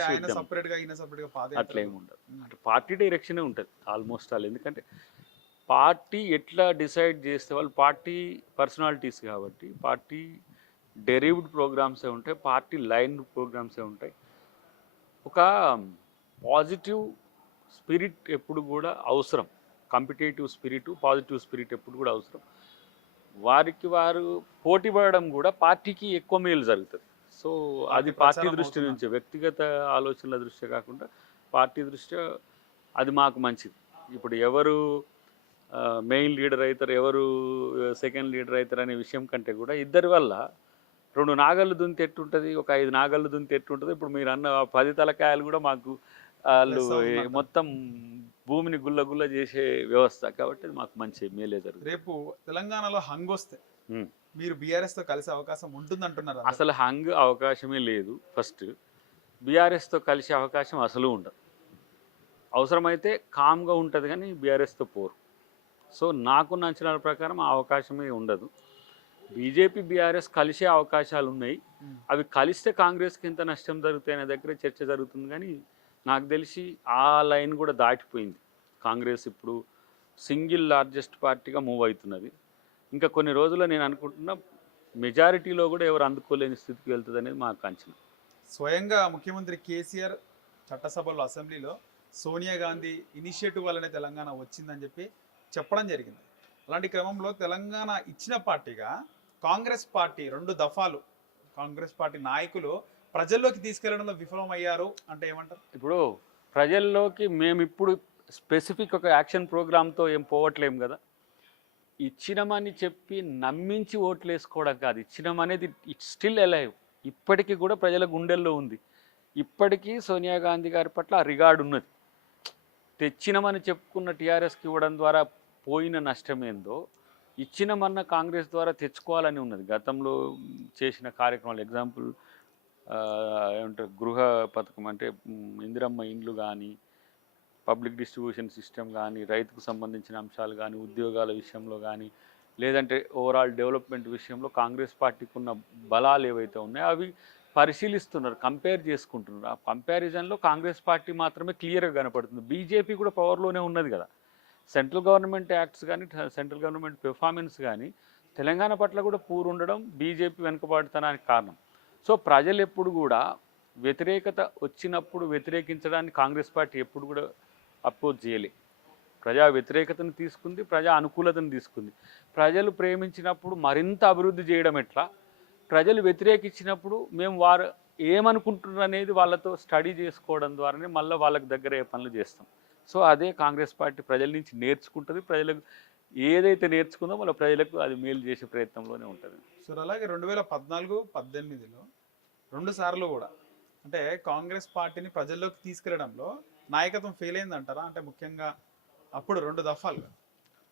అట్లా ఏమి ఉండదు. అంటే పార్టీ డైరెక్షనే ఉంటుంది ఆల్మోస్ట్ ఆల్. ఎందుకంటే పార్టీ ఎట్లా డిసైడ్ చేస్తే వాళ్ళు పార్టీ పర్సనాలిటీస్ కాబట్టి పార్టీ డెరివ్డ్ ప్రోగ్రామ్సే ఉంటాయి, పార్టీ లైన్ ప్రోగ్రామ్సే ఉంటాయి. ఒక పాజిటివ్ స్పిరిట్ ఎప్పుడు కూడా అవసరం, కాంపిటేటివ్ స్పిరిట్, పాజిటివ్ స్పిరిట్ ఎప్పుడు కూడా అవసరం. వారికి వారు పోటీ పడడం కూడా పార్టీకి ఎక్కువ మేలు జరుగుతుంది. సో అది పార్టీ దృష్టి నుంచి, వ్యక్తిగత ఆలోచనల దృష్ట్యా కాకుండా పార్టీ దృష్ట్యా అది మాకు మంచిది. ఇప్పుడు ఎవరు మెయిన్ లీడర్ అవుతారు, ఎవరు సెకండ్ లీడర్ అవుతారు అనే విషయం కంటే కూడా ఇద్దరి వల్ల 2 నాగళ్ళు దున్నితే ఎట్టుంటుంది, ఒక 5 నాగళ్ళు దున్నితే ఎట్టుంటుంది. ఇప్పుడు మీరు అన్న 10 తలకాయలు కూడా మాకు వాళ్ళు మొత్తం భూమిని గుల్ల చేసే వ్యవస్థ. కాబట్టి అది మాకు మంచి మేలే జరుగుతుంది. రేపు తెలంగాణలో హంగ్ వస్తే మీరు బీఆర్ఎస్తో కలిసే అవకాశం ఉంటుంది అంటున్నారు? అసలు హంగ్ అవకాశమే లేదు. ఫస్ట్ బీఆర్ఎస్తో కలిసే అవకాశం అసలు ఉండదు. అవసరమైతే కామ్గా ఉంటుంది కానీ బీఆర్ఎస్తో పోరు. సో నాకున్న అంచనాల ప్రకారం ఆ అవకాశమే ఉండదు. బీజేపీ బీఆర్ఎస్ కలిసే అవకాశాలు ఉన్నాయి. అవి కలిస్తే కాంగ్రెస్కి ఎంత నష్టం జరుగుతాయి అనే దగ్గర చర్చ జరుగుతుంది. కానీ నాకు తెలిసి ఆ లైన్ కూడా దాటిపోయింది. కాంగ్రెస్ ఇప్పుడు సింగిల్ లార్జెస్ట్ పార్టీగా మూవ్ అవుతున్నది. ఇంకా కొన్ని రోజుల్లో నేను అనుకుంటున్నా మెజారిటీలో కూడా ఎవరు అందుకోలేని స్థితికి వెళ్తుంది అనేది మాకు అంచనా. స్వయంగా ముఖ్యమంత్రి కేసీఆర్ చట్టసభలో అసెంబ్లీలో సోనియా గాంధీ ఇనిషియేటివ్ వల్లనే తెలంగాణ వచ్చిందని చెప్పి చెప్పడం జరిగింది. అలాంటి క్రమంలో తెలంగాణ ఇచ్చిన పార్టీగా కాంగ్రెస్ పార్టీ 2 దఫాలు కాంగ్రెస్ పార్టీ నాయకులు ప్రజల్లోకి తీసుకెళ్లడంలో విఫలమయ్యారు అంటే ఏమంటారు? ఇప్పుడు ప్రజల్లోకి మేము ఇప్పుడు స్పెసిఫిక్ ఒక యాక్షన్ ప్రోగ్రామ్తో ఏం పోవట్లేం కదా. ఇచ్చినమని చెప్పి నమ్మించి ఓట్లు వేసుకోవడం కాదు. ఇచ్చినమనేది ఇట్స్ స్టిల్ అలైవ్, ఇప్పటికీ కూడా ప్రజల గుండెల్లో ఉంది. ఇప్పటికీ సోనియా గాంధీ గారి పట్ల రిగార్డు ఉన్నది. తెచ్చినమని చెప్పుకున్న టీఆర్ఎస్కి ఇవ్వడం ద్వారా పోయిన నష్టమేందో ఇచ్చినమన్న కాంగ్రెస్ ద్వారా తెచ్చుకోవాలని ఉన్నది. గతంలో చేసిన కార్యక్రమాలు ఎగ్జాంపుల్ ఏమంటారు, గృహ పథకం అంటే ఇందిరమ్మ ఇండ్లు కానీ, పబ్లిక్ డిస్ట్రిబ్యూషన్ సిస్టమ్ కానీ, రైతుకు సంబంధించిన అంశాలు కానీ, ఉద్యోగాల విషయంలో కానీ, లేదంటే ఓవరాల్ డెవలప్మెంట్ విషయంలో కాంగ్రెస్ పార్టీకి ఉన్న బలాలు ఏవైతే ఉన్నాయో అవి పరిశీలిస్తున్నారు, కంపేర్ చేసుకుంటున్నారు. ఆ కంపారిజన్లో కాంగ్రెస్ పార్టీ మాత్రమే క్లియర్గా కనపడుతుంది. బీజేపీ కూడా పవర్లోనే ఉన్నది కదా. సెంట్రల్ గవర్నమెంట్ యాక్ట్స్ కానీ, సెంట్రల్ గవర్నమెంట్ పెర్ఫార్మెన్స్ కానీ తెలంగాణ పట్ల కూడా పూర్ ఉండడం బీజేపీ వెనుకబడతానికి కారణం. సో ప్రజలు ఎప్పుడు కూడా వ్యతిరేకత వచ్చినప్పుడు వ్యతిరేకించడానికి కాంగ్రెస్ పార్టీ ఎప్పుడు కూడా అపోజ్ చేయలే. ప్రజా వ్యతిరేకతను తీసుకుంది, ప్రజా అనుకూలతను తీసుకుంది. ప్రజలు ప్రేమించినప్పుడు మరింత అభివృద్ధి చేయడం ఎట్లా, ప్రజలు వ్యతిరేకించినప్పుడు మేము వారు ఏమనుకుంటున్నారు అనేది వాళ్ళతో స్టడీ చేసుకోవడం ద్వారానే మళ్ళీ వాళ్ళకి దగ్గర ఏ పనులు చేస్తాం. సో అదే కాంగ్రెస్ పార్టీ ప్రజల నుంచి నేర్చుకుంటుంది. ప్రజలకు ఏదైతే నేర్చుకుందో వాళ్ళ ప్రజలకు అది మేలు చేసే ప్రయత్నంలోనే ఉంటుంది. సో అలాగే 2014-18లో 2 సార్లు కూడా అంటే కాంగ్రెస్ పార్టీని ప్రజల్లోకి తీసుకెళ్లడంలో నాయకత్వం ఫెయిల్ అయిందంటారా? అంటే ముఖ్యంగా అప్పుడు 2 దఫాలుగా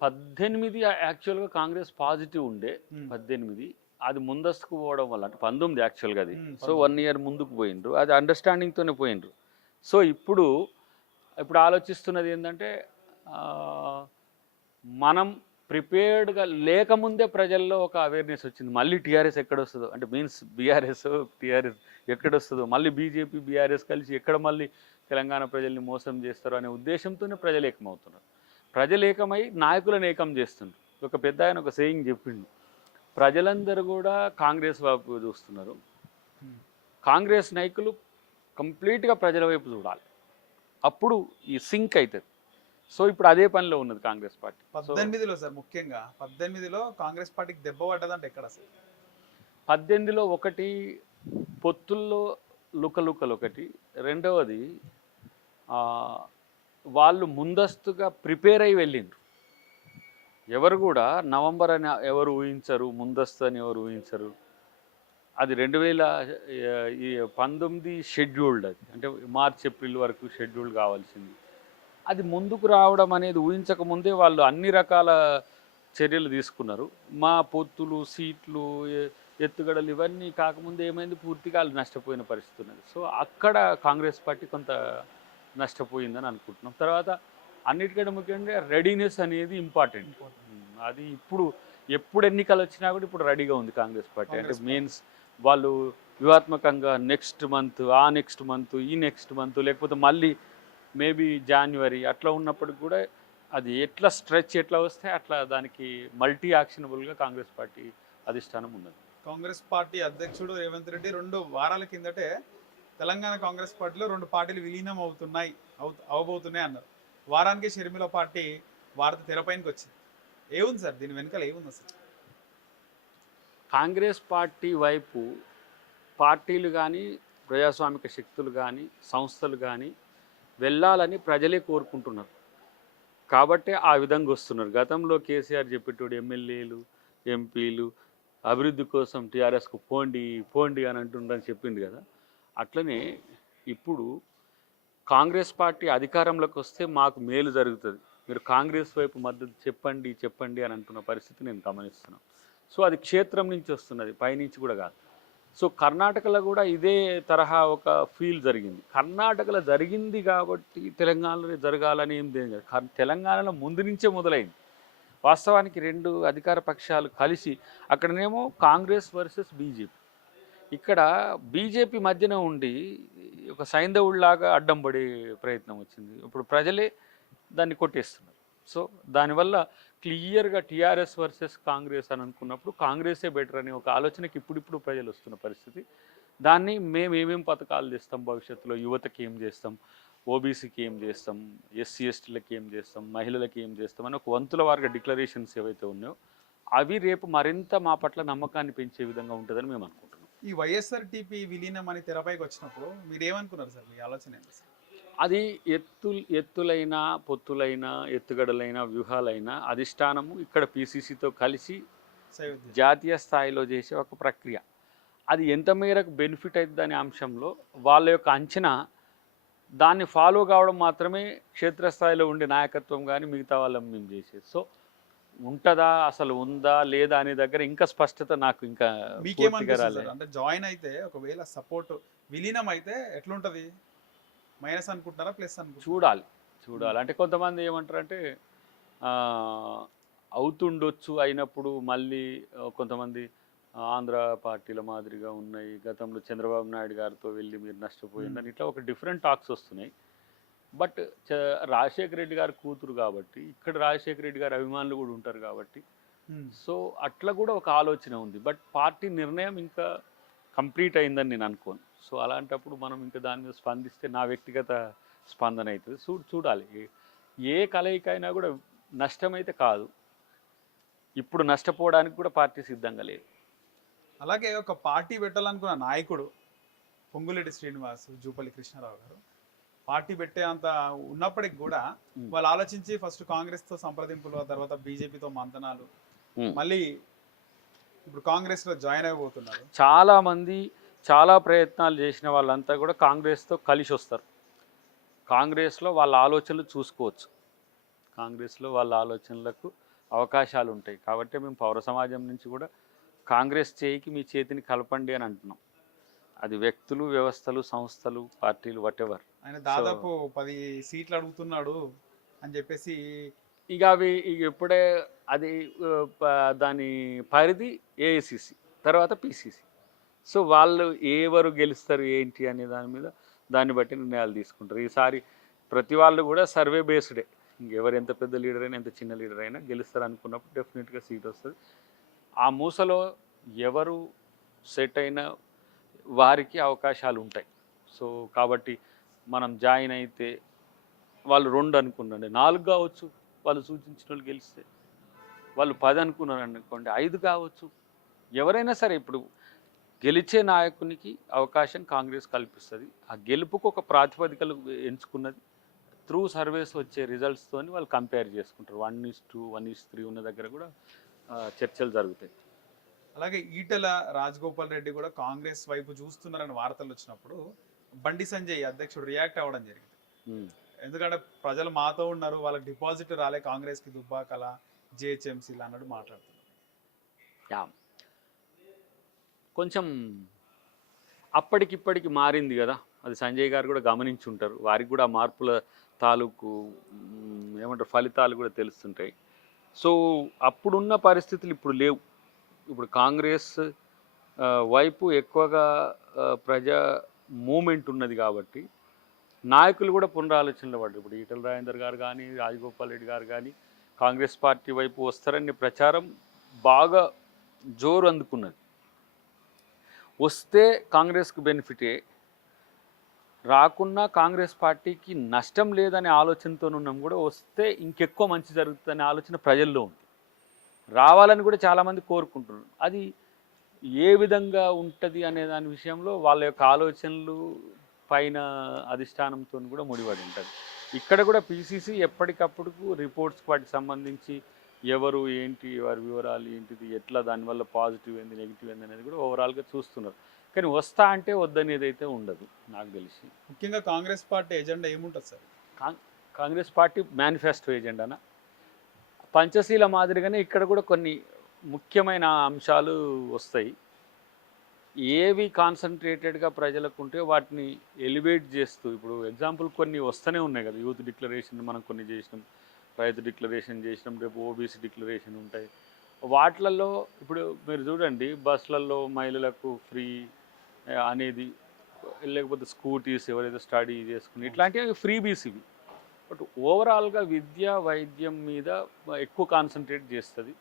18 యాక్చువల్గా కాంగ్రెస్ పాజిటివ్ ఉండే. 18 అది ముందస్తుకు పోవడం వల్ల, అంటే 19 యాక్చువల్గా అది. సో 1 ఇయర్ ముందుకు పోయిండ్రు, అది అండర్స్టాండింగ్తోనే పోయిండ్రు. సో ఇప్పుడు ఆలోచిస్తున్నది ఏంటంటే మనం ప్రిపేర్డ్గా లేకముందే ప్రజల్లో ఒక అవేర్నెస్ వచ్చింది. మళ్ళీ టీఆర్ఎస్ ఎక్కడొస్తుందో, అంటే మీన్స్ బీఆర్ఎస్ టీఆర్ఎస్ ఎక్కడొస్తుందో, మళ్ళీ బీజేపీ బీఆర్ఎస్ కలిసి ఎక్కడ మళ్ళీ తెలంగాణ ప్రజల్ని మోసం చేస్తారు అనే ఉద్దేశంతోనే ప్రజలు ఏకమవుతున్నారు. ప్రజలు ఏకమై నాయకులను ఏకం చేస్తున్నారు. ఒక పెద్ద ఆయన ఒక సేయింగ్ చెప్పిండు, ప్రజలందరూ కూడా కాంగ్రెస్ వైపు చూస్తున్నారు, కాంగ్రెస్ నాయకులు కంప్లీట్గా ప్రజల వైపు చూడాలి, అప్పుడు ఈ సింక్ అవుతుంది. సో ఇప్పుడు అదే పనిలో ఉన్నది కాంగ్రెస్ పార్టీ. 18లో సార్, ముఖ్యంగా 18లో కాంగ్రెస్ పార్టీకి దెబ్బ పడ్డదంటే ఎక్కడ సార్? 18లో ఒకటి పొత్తుల్లో లుకలుకలు ఒకటి, రెండవది వాళ్ళు ముందస్తుగా ప్రిపేర్ అయి వెళ్ళిండ్రు. ఎవరు కూడా నవంబర్ అని ఎవరు ఊహించరు, ముందస్తు అని ఎవరు ఊహించరు. అది 2019 షెడ్యూల్డ్, అది అంటే మార్చ్ ఏప్రిల్ వరకు షెడ్యూల్ కావాల్సింది. అది ముందుకు రావడం అనేది ఊహించకముందే వాళ్ళు అన్ని రకాల చర్యలు తీసుకున్నారు. మా పొత్తులు, సీట్లు, ఎత్తుగడలు ఇవన్నీ కాకముందే ఏమైంది, పూర్తిగా వాళ్ళు నష్టపోయిన పరిస్థితి ఉన్నది. సో అక్కడ కాంగ్రెస్ పార్టీ కొంత నష్టపోయిందని అనుకుంటున్నాం. తర్వాత అన్నిటికంటే ముఖ్యంగా రెడీనెస్ అనేది ఇంపార్టెంట్. అది ఎప్పుడు ఎన్నికలు వచ్చినా కూడా ఇప్పుడు రెడీగా ఉంది కాంగ్రెస్ పార్టీ. అంటే మీన్స్ వాళ్ళు వ్యూహాత్మకంగా నెక్స్ట్ మంత్, ఈ నెక్స్ట్ మంత్, లేకపోతే మళ్ళీ మేబీ జాన్వరి అట్లా ఉన్నప్పటికి కూడా అది ఎట్లా స్ట్రెచ్ ఎట్లా వస్తే అట్లా దానికి మల్టీ యాక్షనబుల్గా కాంగ్రెస్ పార్టీ అధిష్టానం ఉన్నది. కాంగ్రెస్ పార్టీ అధ్యక్షుడు రేవంత్ రెడ్డి 2 వారాల కిందటే తెలంగాణ కాంగ్రెస్ పార్టీలో 2 పార్టీలు విలీనం అవబోతున్నాయి అన్నారు. వారానికి షర్మిల పార్టీ వార్త తెరపైనకి వచ్చింది. ఏముంది సార్ దీని వెనకాల, ఏముంది అసలు? కాంగ్రెస్ పార్టీ వైపు పార్టీలు కానీ, ప్రజాస్వామిక శక్తులు కానీ, సంస్థలు కానీ వెళ్ళాలని ప్రజలే కోరుకుంటున్నారు కాబట్టే ఆ విధంగా వస్తున్నారు. గతంలో కేసీఆర్ చెప్పేటోడు ఎమ్మెల్యేలు, ఎంపీలు అభివృద్ధి కోసం టీఆర్ఎస్కు పోండి అని అంటుండని చెప్పింది కదా. అట్లనే ఇప్పుడు కాంగ్రెస్ పార్టీ అధికారంలోకి వస్తే మాకు మేలు జరుగుతుంది, మీరు కాంగ్రెస్ వైపు మద్దతు చెప్పండి అని అంటున్న పరిస్థితి నేను గమనిస్తున్నాను. సో అది క్షేత్రం నుంచి వస్తున్నది, పైనుంచి కూడా కాదు. సో కర్ణాటకలో కూడా ఇదే తరహా ఒక ఫీల్ జరిగింది. కర్ణాటకలో జరిగింది కాబట్టి తెలంగాణలో జరగాలని ఏం లేదు. తెలంగాణలో ముందు నుంచే మొదలైంది. వాస్తవానికి 2 అధికార పక్షాలు కలిసి, అక్కడనేమో కాంగ్రెస్ వర్సెస్ బీజేపీ, ఇక్కడ బీజేపీ మధ్యన ఉండి ఒక సైంధవుడిలాగా అడ్డం పడే ప్రయత్నం వచ్చింది. ఇప్పుడు ప్రజలే దాన్ని కొట్టేస్తున్నారు. సో దానివల్ల క్లియర్గా టీఆర్ఎస్ వర్సెస్ కాంగ్రెస్ అని అనుకున్నప్పుడు కాంగ్రెసే బెటర్ అనే ఒక ఆలోచనకి ఇప్పుడు ప్రజలు వస్తున్న పరిస్థితి. దాన్ని మేము ఏమేం పథకాలు తెస్తాం భవిష్యత్తులో, యువతకి ఏం చేస్తాం, ఓబీసీకి ఏం చేస్తాం, ఎస్సీ ఎస్టీలకి ఏం చేస్తాం, మహిళలకి ఏం చేస్తాం అని ఒక వంతుల వారిగా డిక్లరేషన్స్ ఏవైతే ఉన్నాయో అవి రేపు మరింత మా పట్ల నమ్మకాన్ని పెంచే విధంగా ఉంటుందని మేము అనుకుంటున్నాం. ఈ వైఎస్ఆర్టీపీ విలీనం అని తెరపైకి వచ్చినప్పుడు మీరు ఏమనుకున్నారు సార్? మీ ఆలోచన ఏంటి సార్? అది ఎత్తులైన, పొత్తులైన, ఎత్తుగడలైన, వ్యూహాలైన అధిష్టానము ఇక్కడ పీసీసీతో కలిసి సైవిధ్యం. జాతీయ స్థాయిలో చేసే ఒక ప్రక్రియ. అది ఎంత మేరకు బెనిఫిట్ అవుతుంది అనే అంశంలో వాళ్ళ యొక్క అంచనా, దాన్ని ఫాలో కావడం మాత్రమే క్షేత్రస్థాయిలో ఉండే నాయకత్వం కానీ మిగతా వాళ్ళం మేము చేసేది. సో ఉంటుందా, అసలు ఉందా లేదా అనే దగ్గర ఇంకా స్పష్టత నాకు ఇంకా పూర్తిగా మీకేమనిపిస్తుంది రాలేదు. సార్? అంటే జాయిన్ అయితే ఒకవేళ సపోర్ట్ విలీనం అయితే ఎట్లుంటది? మైనస్ అనుకుంటున్నారా, ప్లస్ అనుకుంటున్నారా? చూడాలి. అంటే కొంతమంది ఏమంటారంటే ఆ, అవుతుండొచ్చు, అయినప్పుడు మళ్ళీ కొంతమంది ఆంధ్ర పార్టీల మాదిరిగా ఉన్నాయి, గతంలో చంద్రబాబు నాయుడు గారితో వెళ్ళి మీరు నష్టపోయిందని ఇట్లా ఒక డిఫరెంట్ టాక్స్ వస్తున్నాయి. బట్ రాజశేఖర రెడ్డి గారి కూతురు కాబట్టి ఇక్కడ రాజశేఖర రెడ్డి గారి అభిమానులు కూడా ఉంటారు కాబట్టి సో అట్లా కూడా ఒక ఆలోచన ఉంది. బట్ పార్టీ నిర్ణయం ఇంకా కంప్లీట్ అయిందని నేను అనుకోను. సో అలాంటప్పుడు మనం ఇంకా దాని మీద స్పందిస్తే నా వ్యక్తిగత స్పందన అవుతుంది. చూడాలి. ఏ కలయిక అయినా కూడా నష్టమైతే కాదు, ఇప్పుడు నష్టపోవడానికి కూడా పార్టీ సిద్ధంగా లేదు. అలాగే ఒక పార్టీ పెట్టాలనుకున్న నాయకుడు పొంగులేటి శ్రీనివాస్, జూపల్లి కృష్ణారావు గారు పార్టీ పెట్టే అంత ఉన్నప్పటికి కూడా వాళ్ళు ఆలోచించి ఫస్ట్ కాంగ్రెస్ తో సంప్రదింపులు, ఆ తర్వాత బీజేపీతో మంతనాలు, మళ్ళీ ఇప్పుడు కాంగ్రెస్ లో జాయిన్ అయిపోతున్నారు. చాలా మంది చాలా ప్రయత్నాలు చేసిన వాళ్ళంతా కూడా కాంగ్రెస్తో కలిసి వస్తారు. కాంగ్రెస్లో వాళ్ళ ఆలోచనలు చూసుకోవచ్చు, కాంగ్రెస్లో వాళ్ళ ఆలోచనలకు అవకాశాలు ఉంటాయి. కాబట్టి మేము పౌర సమాజం నుంచి కూడా కాంగ్రెస్ చేయికి మీ చేతిని కలపండి అని అంటున్నాం. అది వ్యక్తులు, వ్యవస్థలు, సంస్థలు, పార్టీలు, వాటెవర్. ఆయన దాదాపు 10 సీట్లు అడుగుతున్నాడు అని చెప్పేసి ఇక అవి ఇప్పుడే అది దాని పరిధి ఏఐసిసి తర్వాత పిసిసి. సో వాళ్ళు ఎవరు గెలుస్తారు ఏంటి అనే దాని మీద దాన్ని బట్టి నిర్ణయాలు తీసుకుంటారు. ఈసారి ప్రతి వాళ్ళు కూడా సర్వే బేస్డే. ఇంకెవరు ఎంత పెద్ద లీడర్ అయినా, ఎంత చిన్న లీడర్ అయినా గెలుస్తారు అనుకున్నప్పుడు డెఫినెట్గా సీట్ వస్తుంది. ఆ మూసలో ఎవరు సెట్ అయినా వారికి అవకాశాలు ఉంటాయి. సో కాబట్టి మనం జాయిన్ అయితే వాళ్ళు 2 అనుకున్నాండి, 4 కావచ్చు, వాళ్ళు సూచించిన వాళ్ళు గెలిస్తే. వాళ్ళు 10 అనుకున్నారు అనుకోండి, 5 కావచ్చు. ఎవరైనా సరే ఇప్పుడు గెలిచే నాయకునికి అవకాశం కాంగ్రెస్ కల్పిస్తుంది. ఆ గెలుపుకు ఒక ప్రాతిపదికలు ఎంచుకున్నది త్రూ సర్వేస్ వచ్చే రిజల్ట్స్తో వాళ్ళు కంపేర్ చేసుకుంటారు. 1:2, 1:3 ఉన్న దగ్గర కూడా చర్చలు జరుగుతాయి. అలాగే ఈటెల రాజగోపాల్ రెడ్డి కూడా కాంగ్రెస్ వైపు చూస్తున్నారని వార్తలు వచ్చినప్పుడు బండి సంజయ్ అధ్యక్షుడు రియాక్ట్ అవ్వడం జరిగింది. ఎందుకంటే ప్రజలు మాతో ఉన్నారు, వాళ్ళకి డిపాజిట్ రాలే, కాంగ్రెస్కి దుబ్బాకల జిహెచ్ఎంసీలు అన్నాడు మాట్లాడుతున్నారు. కొంచెం అప్పటికిప్పటికి మారింది కదా, అది సంజయ్ గారు కూడా గమనించి ఉంటారు. వారికి కూడా ఆ మార్పుల తాలూకు ఏమంటారు ఫలితాలు కూడా తెలుస్తుంటాయి. సో అప్పుడున్న పరిస్థితులు ఇప్పుడు లేవు. ఇప్పుడు కాంగ్రెస్ వైపు ఎక్కువగా ప్రజా మూమెంట్ ఉన్నది కాబట్టి నాయకులు కూడా పునరాలోచనలు పడ్డారు. ఇప్పుడు ఈటల రాజేందర్ గారు కానీ, రాజగోపాల్ రెడ్డి గారు కానీ కాంగ్రెస్ పార్టీ వైపు వస్తారని ప్రచారం బాగా జోరు అందుకున్నది. వస్తే కాంగ్రెస్కి బెనిఫిటే, రాకున్నా కాంగ్రెస్ పార్టీకి నష్టం లేదనే ఆలోచనతో ఉన్నాం. కూడా వస్తే ఇంకెక్కువ మంచి జరుగుతుందనే ఆలోచన ప్రజల్లో ఉంది. రావాలని కూడా చాలామంది కోరుకుంటున్నారు. అది ఏ విధంగా ఉంటుంది అనే దాని విషయంలో వాళ్ళ యొక్క ఆలోచనలు పైన అధిష్టానంతో కూడా ముడిపడి ఉంటుంది. ఇక్కడ కూడా పీసీసీ ఎప్పటికప్పుడు రిపోర్ట్స్ వాటికి సంబంధించి ఎవరు ఏంటి, వారి వివరాలు ఏంటిది, ఎట్లా దానివల్ల పాజిటివ్ ఏంది, నెగిటివ్ ఏంది అనేది కూడా ఓవరాల్గా చూస్తున్నారు. కానీ వస్తా అంటే వద్దనేది అయితే ఉండదు నాకు తెలిసి. ముఖ్యంగా కాంగ్రెస్ పార్టీ ఎజెండా ఏముంటుంది సార్? కాంగ్రెస్ పార్టీ మేనిఫెస్టో ఎజెండానా పంచశీల మాదిరిగానే ఇక్కడ కూడా కొన్ని ముఖ్యమైన అంశాలు వస్తాయి. ఏవి కాన్సన్ట్రేటెడ్గా ప్రజలకు ఉంటే వాటిని ఎలివేట్ చేస్తూ, ఇప్పుడు ఎగ్జాంపుల్ కొన్ని వస్తూనే ఉన్నాయి కదా, యూత్ డిక్లరేషన్ మనం కొన్ని చేసినాం, రైతు డిక్లరేషన్ చేసినాం, రేపు ఓబీసీ డిక్లరేషన్ ఉంటాయి. వాటిలలో ఇప్పుడు మీరు చూడండి, బస్సులలో మహిళలకు ఫ్రీ అనేది, లేకపోతే స్కూటీస్ ఎవరైతే స్టడీ చేసుకుని ఇట్లాంటివి ఫ్రీ బీసీవి. బట్ ఓవరాల్గా విద్య వైద్యం మీద ఎక్కువ కాన్సన్ట్రేట్ చేస్తుంది.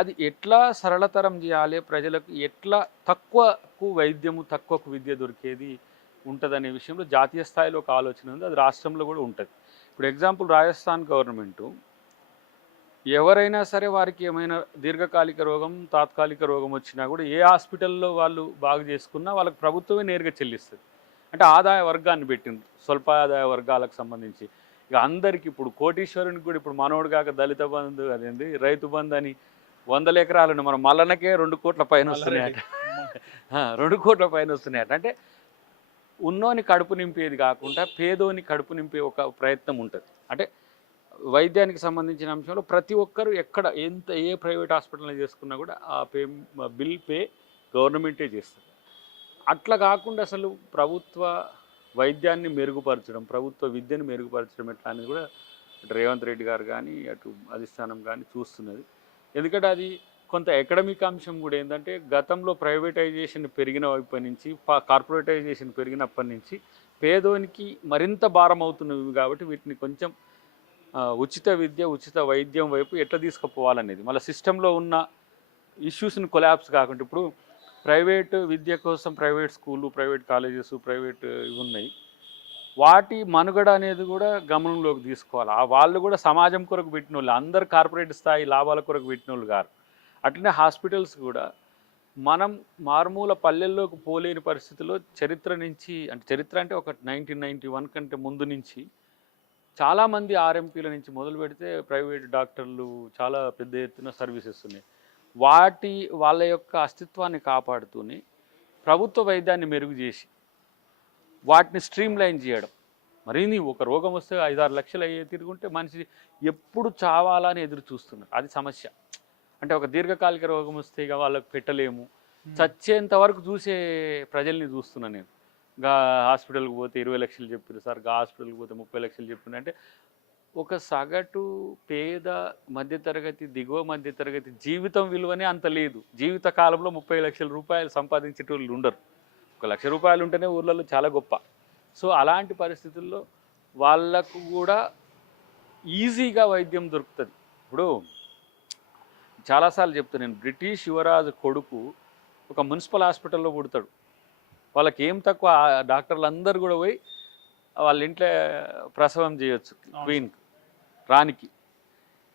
అది ఎట్లా సరళతరం చేయాలి, ప్రజలకు ఎట్లా తక్కువకు వైద్యము తక్కువకు విద్య దొరికేది ఉంటుందనే విషయంలో జాతీయ స్థాయిలో ఒక ఆలోచన ఉంది, అది రాష్ట్రంలో కూడా ఉంటుంది. ఇప్పుడు ఎగ్జాంపుల్ రాజస్థాన్ గవర్నమెంటు ఎవరైనా సరే వారికి ఏమైనా దీర్ఘకాలిక రోగం తాత్కాలిక రోగం వచ్చినా కూడా ఏ హాస్పిటల్లో వాళ్ళు బాగు చేసుకున్నా వాళ్ళకి ప్రభుత్వమే నేరుగా చెల్లిస్తుంది. అంటే ఆదాయ వర్గాన్ని పెట్టింది, స్వల్ప ఆదాయ వర్గాలకు సంబంధించి. ఇక అందరికీ ఇప్పుడు కోటీశ్వరునికి కూడా ఇప్పుడు మనోడు కాక దళిత బంధు అదేంది రైతు బంధు అని 100 ఎకరాలను మనం మల్లన్నకే 2 కోట్ల పైన వస్తున్నాయట. 2 కోట్ల పైన వస్తున్నాయట. అంటే ఉన్నోని కడుపు నింపేది కాకుండా పేదోని కడుపు నింపే ఒక ప్రయత్నం ఉంటుంది. అంటే వైద్యానికి సంబంధించిన అంశంలో ప్రతి ఒక్కరు ఎక్కడ ఎంత ఏ ప్రైవేట్ హాస్పిటల్లో చేసుకున్నా కూడా ఆ బిల్ పే గవర్నమెంటే చేస్తుంది. అట్లా కాకుండా అసలు ప్రభుత్వ వైద్యాన్ని మెరుగుపరచడం, ప్రభుత్వ విద్యను మెరుగుపరచడం ఎట్లా అనేది కూడా అటు రేవంత్ రెడ్డి గారు కానీ అటు అధిష్టానం కానీ చూస్తున్నది. ఎందుకంటే అది కొంత ఎకడమిక్ అంశం కూడా ఏంటంటే గతంలో ప్రైవేటైజేషన్ పెరిగిన వైపు నుంచి కార్పొరేటైజేషన్ పెరిగినప్పటి నుంచి పేదోనికి మరింత భారం అవుతున్నవి కాబట్టి వీటిని కొంచెం ఉచిత విద్య ఉచిత వైద్యం వైపు ఎట్లా తీసుకుపోవాలనేది మళ్ళీ సిస్టంలో ఉన్న ఇష్యూస్ని కొలాప్స్ కాకుండా ఇప్పుడు ప్రైవేటు విద్య కోసం ప్రైవేట్ స్కూళ్ళు ప్రైవేట్ కాలేజెస్ ప్రైవేట్ ఇవి ఉన్నాయి, వాటి మనుగడ అనేది కూడా గమనంలోకి తీసుకోవాలి. వాళ్ళు కూడా సమాజం కొరకు పెట్టిన వాళ్ళు, అందరు కార్పొరేట్ స్థాయి లాభాల కొరకు పెట్టిన వాళ్ళు కాదు. అట్లనే హాస్పిటల్స్ కూడా మనం మారుమూల పల్లెల్లోకి పోలేని పరిస్థితుల్లో చరిత్ర నుంచి అంటే చరిత్ర అంటే ఒక 1991 కంటే ముందు నుంచి చాలామంది ఆర్ఎంపీల నుంచి మొదలు పెడితే ప్రైవేట్ డాక్టర్లు చాలా పెద్ద ఎత్తున సర్వీసెస్ ఉన్నాయి. వాళ్ళ యొక్క అస్తిత్వాన్ని కాపాడుతూనే ప్రభుత్వ వైద్యాన్ని మెరుగు చేసి వాటిని స్ట్రీమ్ లైన్ చేయడం. మరి ఒక రోగం వస్తే 5-6 లక్షలు అయ్యే తిరుగుంటే మనిషి ఎప్పుడు చావాలని ఎదురు చూస్తున్నారు, అది సమస్య. అంటే ఒక దీర్ఘకాలిక రోగం వస్తే ఇక వాళ్ళకి పెట్టలేము, చచ్చేంత వరకు చూసే ప్రజల్ని చూస్తున్నాను నేను. గా హాస్పిటల్కి పోతే 20 లక్షలు చెప్పారు సార్, గా హాస్పిటల్కి పోతే 30 లక్షలు చెప్పారు. అంటే ఒక సగటు పేద మధ్యతరగతి దిగువ మధ్యతరగతి జీవితం విలువనే అంత లేదు. జీవిత కాలంలో 30 లక్షల రూపాయలు సంపాదించేటోళ్ళు ఉండరు. 1 లక్ష రూపాయలు ఉంటేనే ఊర్లలో చాలా గొప్ప. సో అలాంటి పరిస్థితుల్లో వాళ్ళకు కూడా ఈజీగా వైద్యం దొరుకుతుంది. ఇప్పుడు చాలాసార్లు చెప్తాను నేను, బ్రిటిష్ యువరాజు కొడుకు ఒక మున్సిపల్ హాస్పిటల్లో పుడతాడు. వాళ్ళకి ఏం తక్కువ, డాక్టర్లు అందరూ కూడా పోయి వాళ్ళ ఇంట్లో ప్రసవం చేయొచ్చు క్వీన్కి రానికి.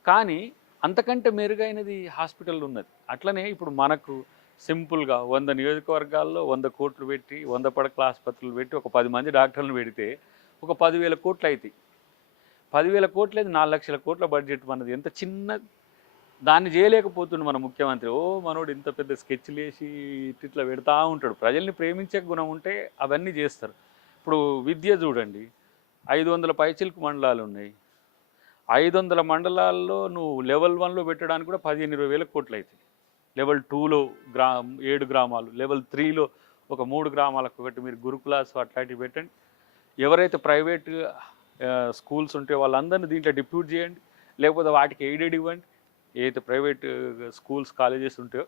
కానీ అంతకంటే మెరుగైనది హాస్పిటల్ ఉన్నది. అట్లనే ఇప్పుడు మనకు సింపుల్గా 100 నియోజకవర్గాల్లో 100 కోట్లు పెట్టి 100 పడకల ఆసుపత్రులు పెట్టి ఒక 10 మంది డాక్టర్లను పెడితే ఒక 10,000 కోట్లు అవుతాయి. 10,000 కోట్లు అయితే 4 లక్షల కోట్ల బడ్జెట్ మనది. ఎంత చిన్న దాన్ని చేయలేకపోతుండు మన ముఖ్యమంత్రి. మనోడు ఇంత పెద్ద స్కెచ్లు వేసి ఇట్లా పెడతా ఉంటాడు. ప్రజల్ని ప్రేమించే గుణం ఉంటే అవన్నీ చేస్తారు. ఇప్పుడు విద్య చూడండి, 500 పైచిలకు మండలాలు ఉన్నాయి. 500 మండలాల్లో నువ్వు లెవెల్ 1లో పెట్టడానికి కూడా 15-20 వేల కోట్లు అవుతాయి. లెవెల్ 2లో 7 గ్రామాలు, లెవెల్ 3లో ఒక 3 గ్రామాలకు ఒకటి మీరు గురుకులాస్ అట్లాంటివి పెట్టండి. ఎవరైతే ప్రైవేట్ స్కూల్స్ ఉంటే వాళ్ళందరినీ దీంట్లో డిప్యూట్ చేయండి, లేకపోతే వాటికి ఎయిడెడ్ ఇవ్వండి. ఏదైతే ప్రైవేట్ స్కూల్స్ కాలేజెస్ ఉంటాయో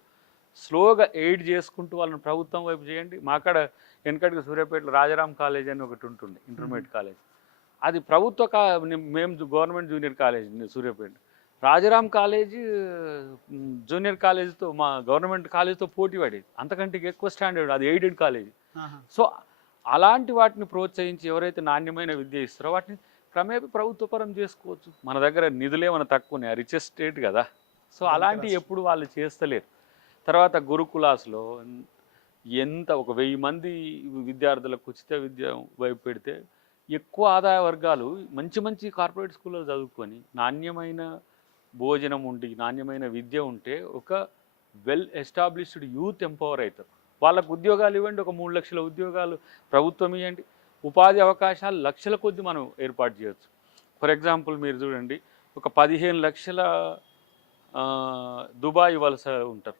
స్లోగా ఎయిడ్ చేసుకుంటూ వాళ్ళని ప్రభుత్వం వైపు చేయండి. మాకాడ వెనకటికి సూర్యాపేటలో రాజారాం కాలేజ్ అని ఒకటి ఉంటుండే, ఇంటర్మీడియట్ కాలేజ్. అది ప్రభుత్వ మేము government junior college Suryapet. Rajaram college junior కాలేజ్తో మా గవర్నమెంట్ కాలేజ్తో పోటీ పడేది, అంతకంటే ఎక్కువ స్టాండర్డ్, అది ఎయిడెడ్ కాలేజ్. సో అలాంటి వాటిని ప్రోత్సహించి ఎవరైతే నాణ్యమైన విద్య ఇస్తారో వాటిని క్రమేపీ ప్రభుత్వపరం చేసుకోవచ్చు. మన దగ్గర నిధులే మన తక్కువనే, రిచెస్ట్ స్టేట్ కదా. సో అలాంటివి ఎప్పుడు వాళ్ళు చేస్తలేరు. తర్వాత గురుకులాస్లో ఎంత ఒక 1000 మంది విద్యార్థులకు ఉచిత విద్య వైపు పెడితే ఎక్కువ ఆదాయ వర్గాలు మంచి మంచి కార్పొరేట్ స్కూల్లో చదువుకొని నాణ్యమైన భోజనం ఉండి నాణ్యమైన విద్య ఉంటే ఒక వెల్ ఎస్టాబ్లిష్డ్ యూత్ ఎంపవర్ అవుతారు. వాళ్ళకు ఉద్యోగాలు ఇవ్వండి, ఒక 3 లక్షల ఉద్యోగాలు ప్రభుత్వం ఇవ్వండి, ఉపాధి అవకాశాలు లక్షల కొద్ది మనం ఏర్పాటు చేయొచ్చు. ఫర్ ఎగ్జాంపుల్ మీరు చూడండి, ఒక 15 లక్షల దుబాయ్ వలస ఉంటారు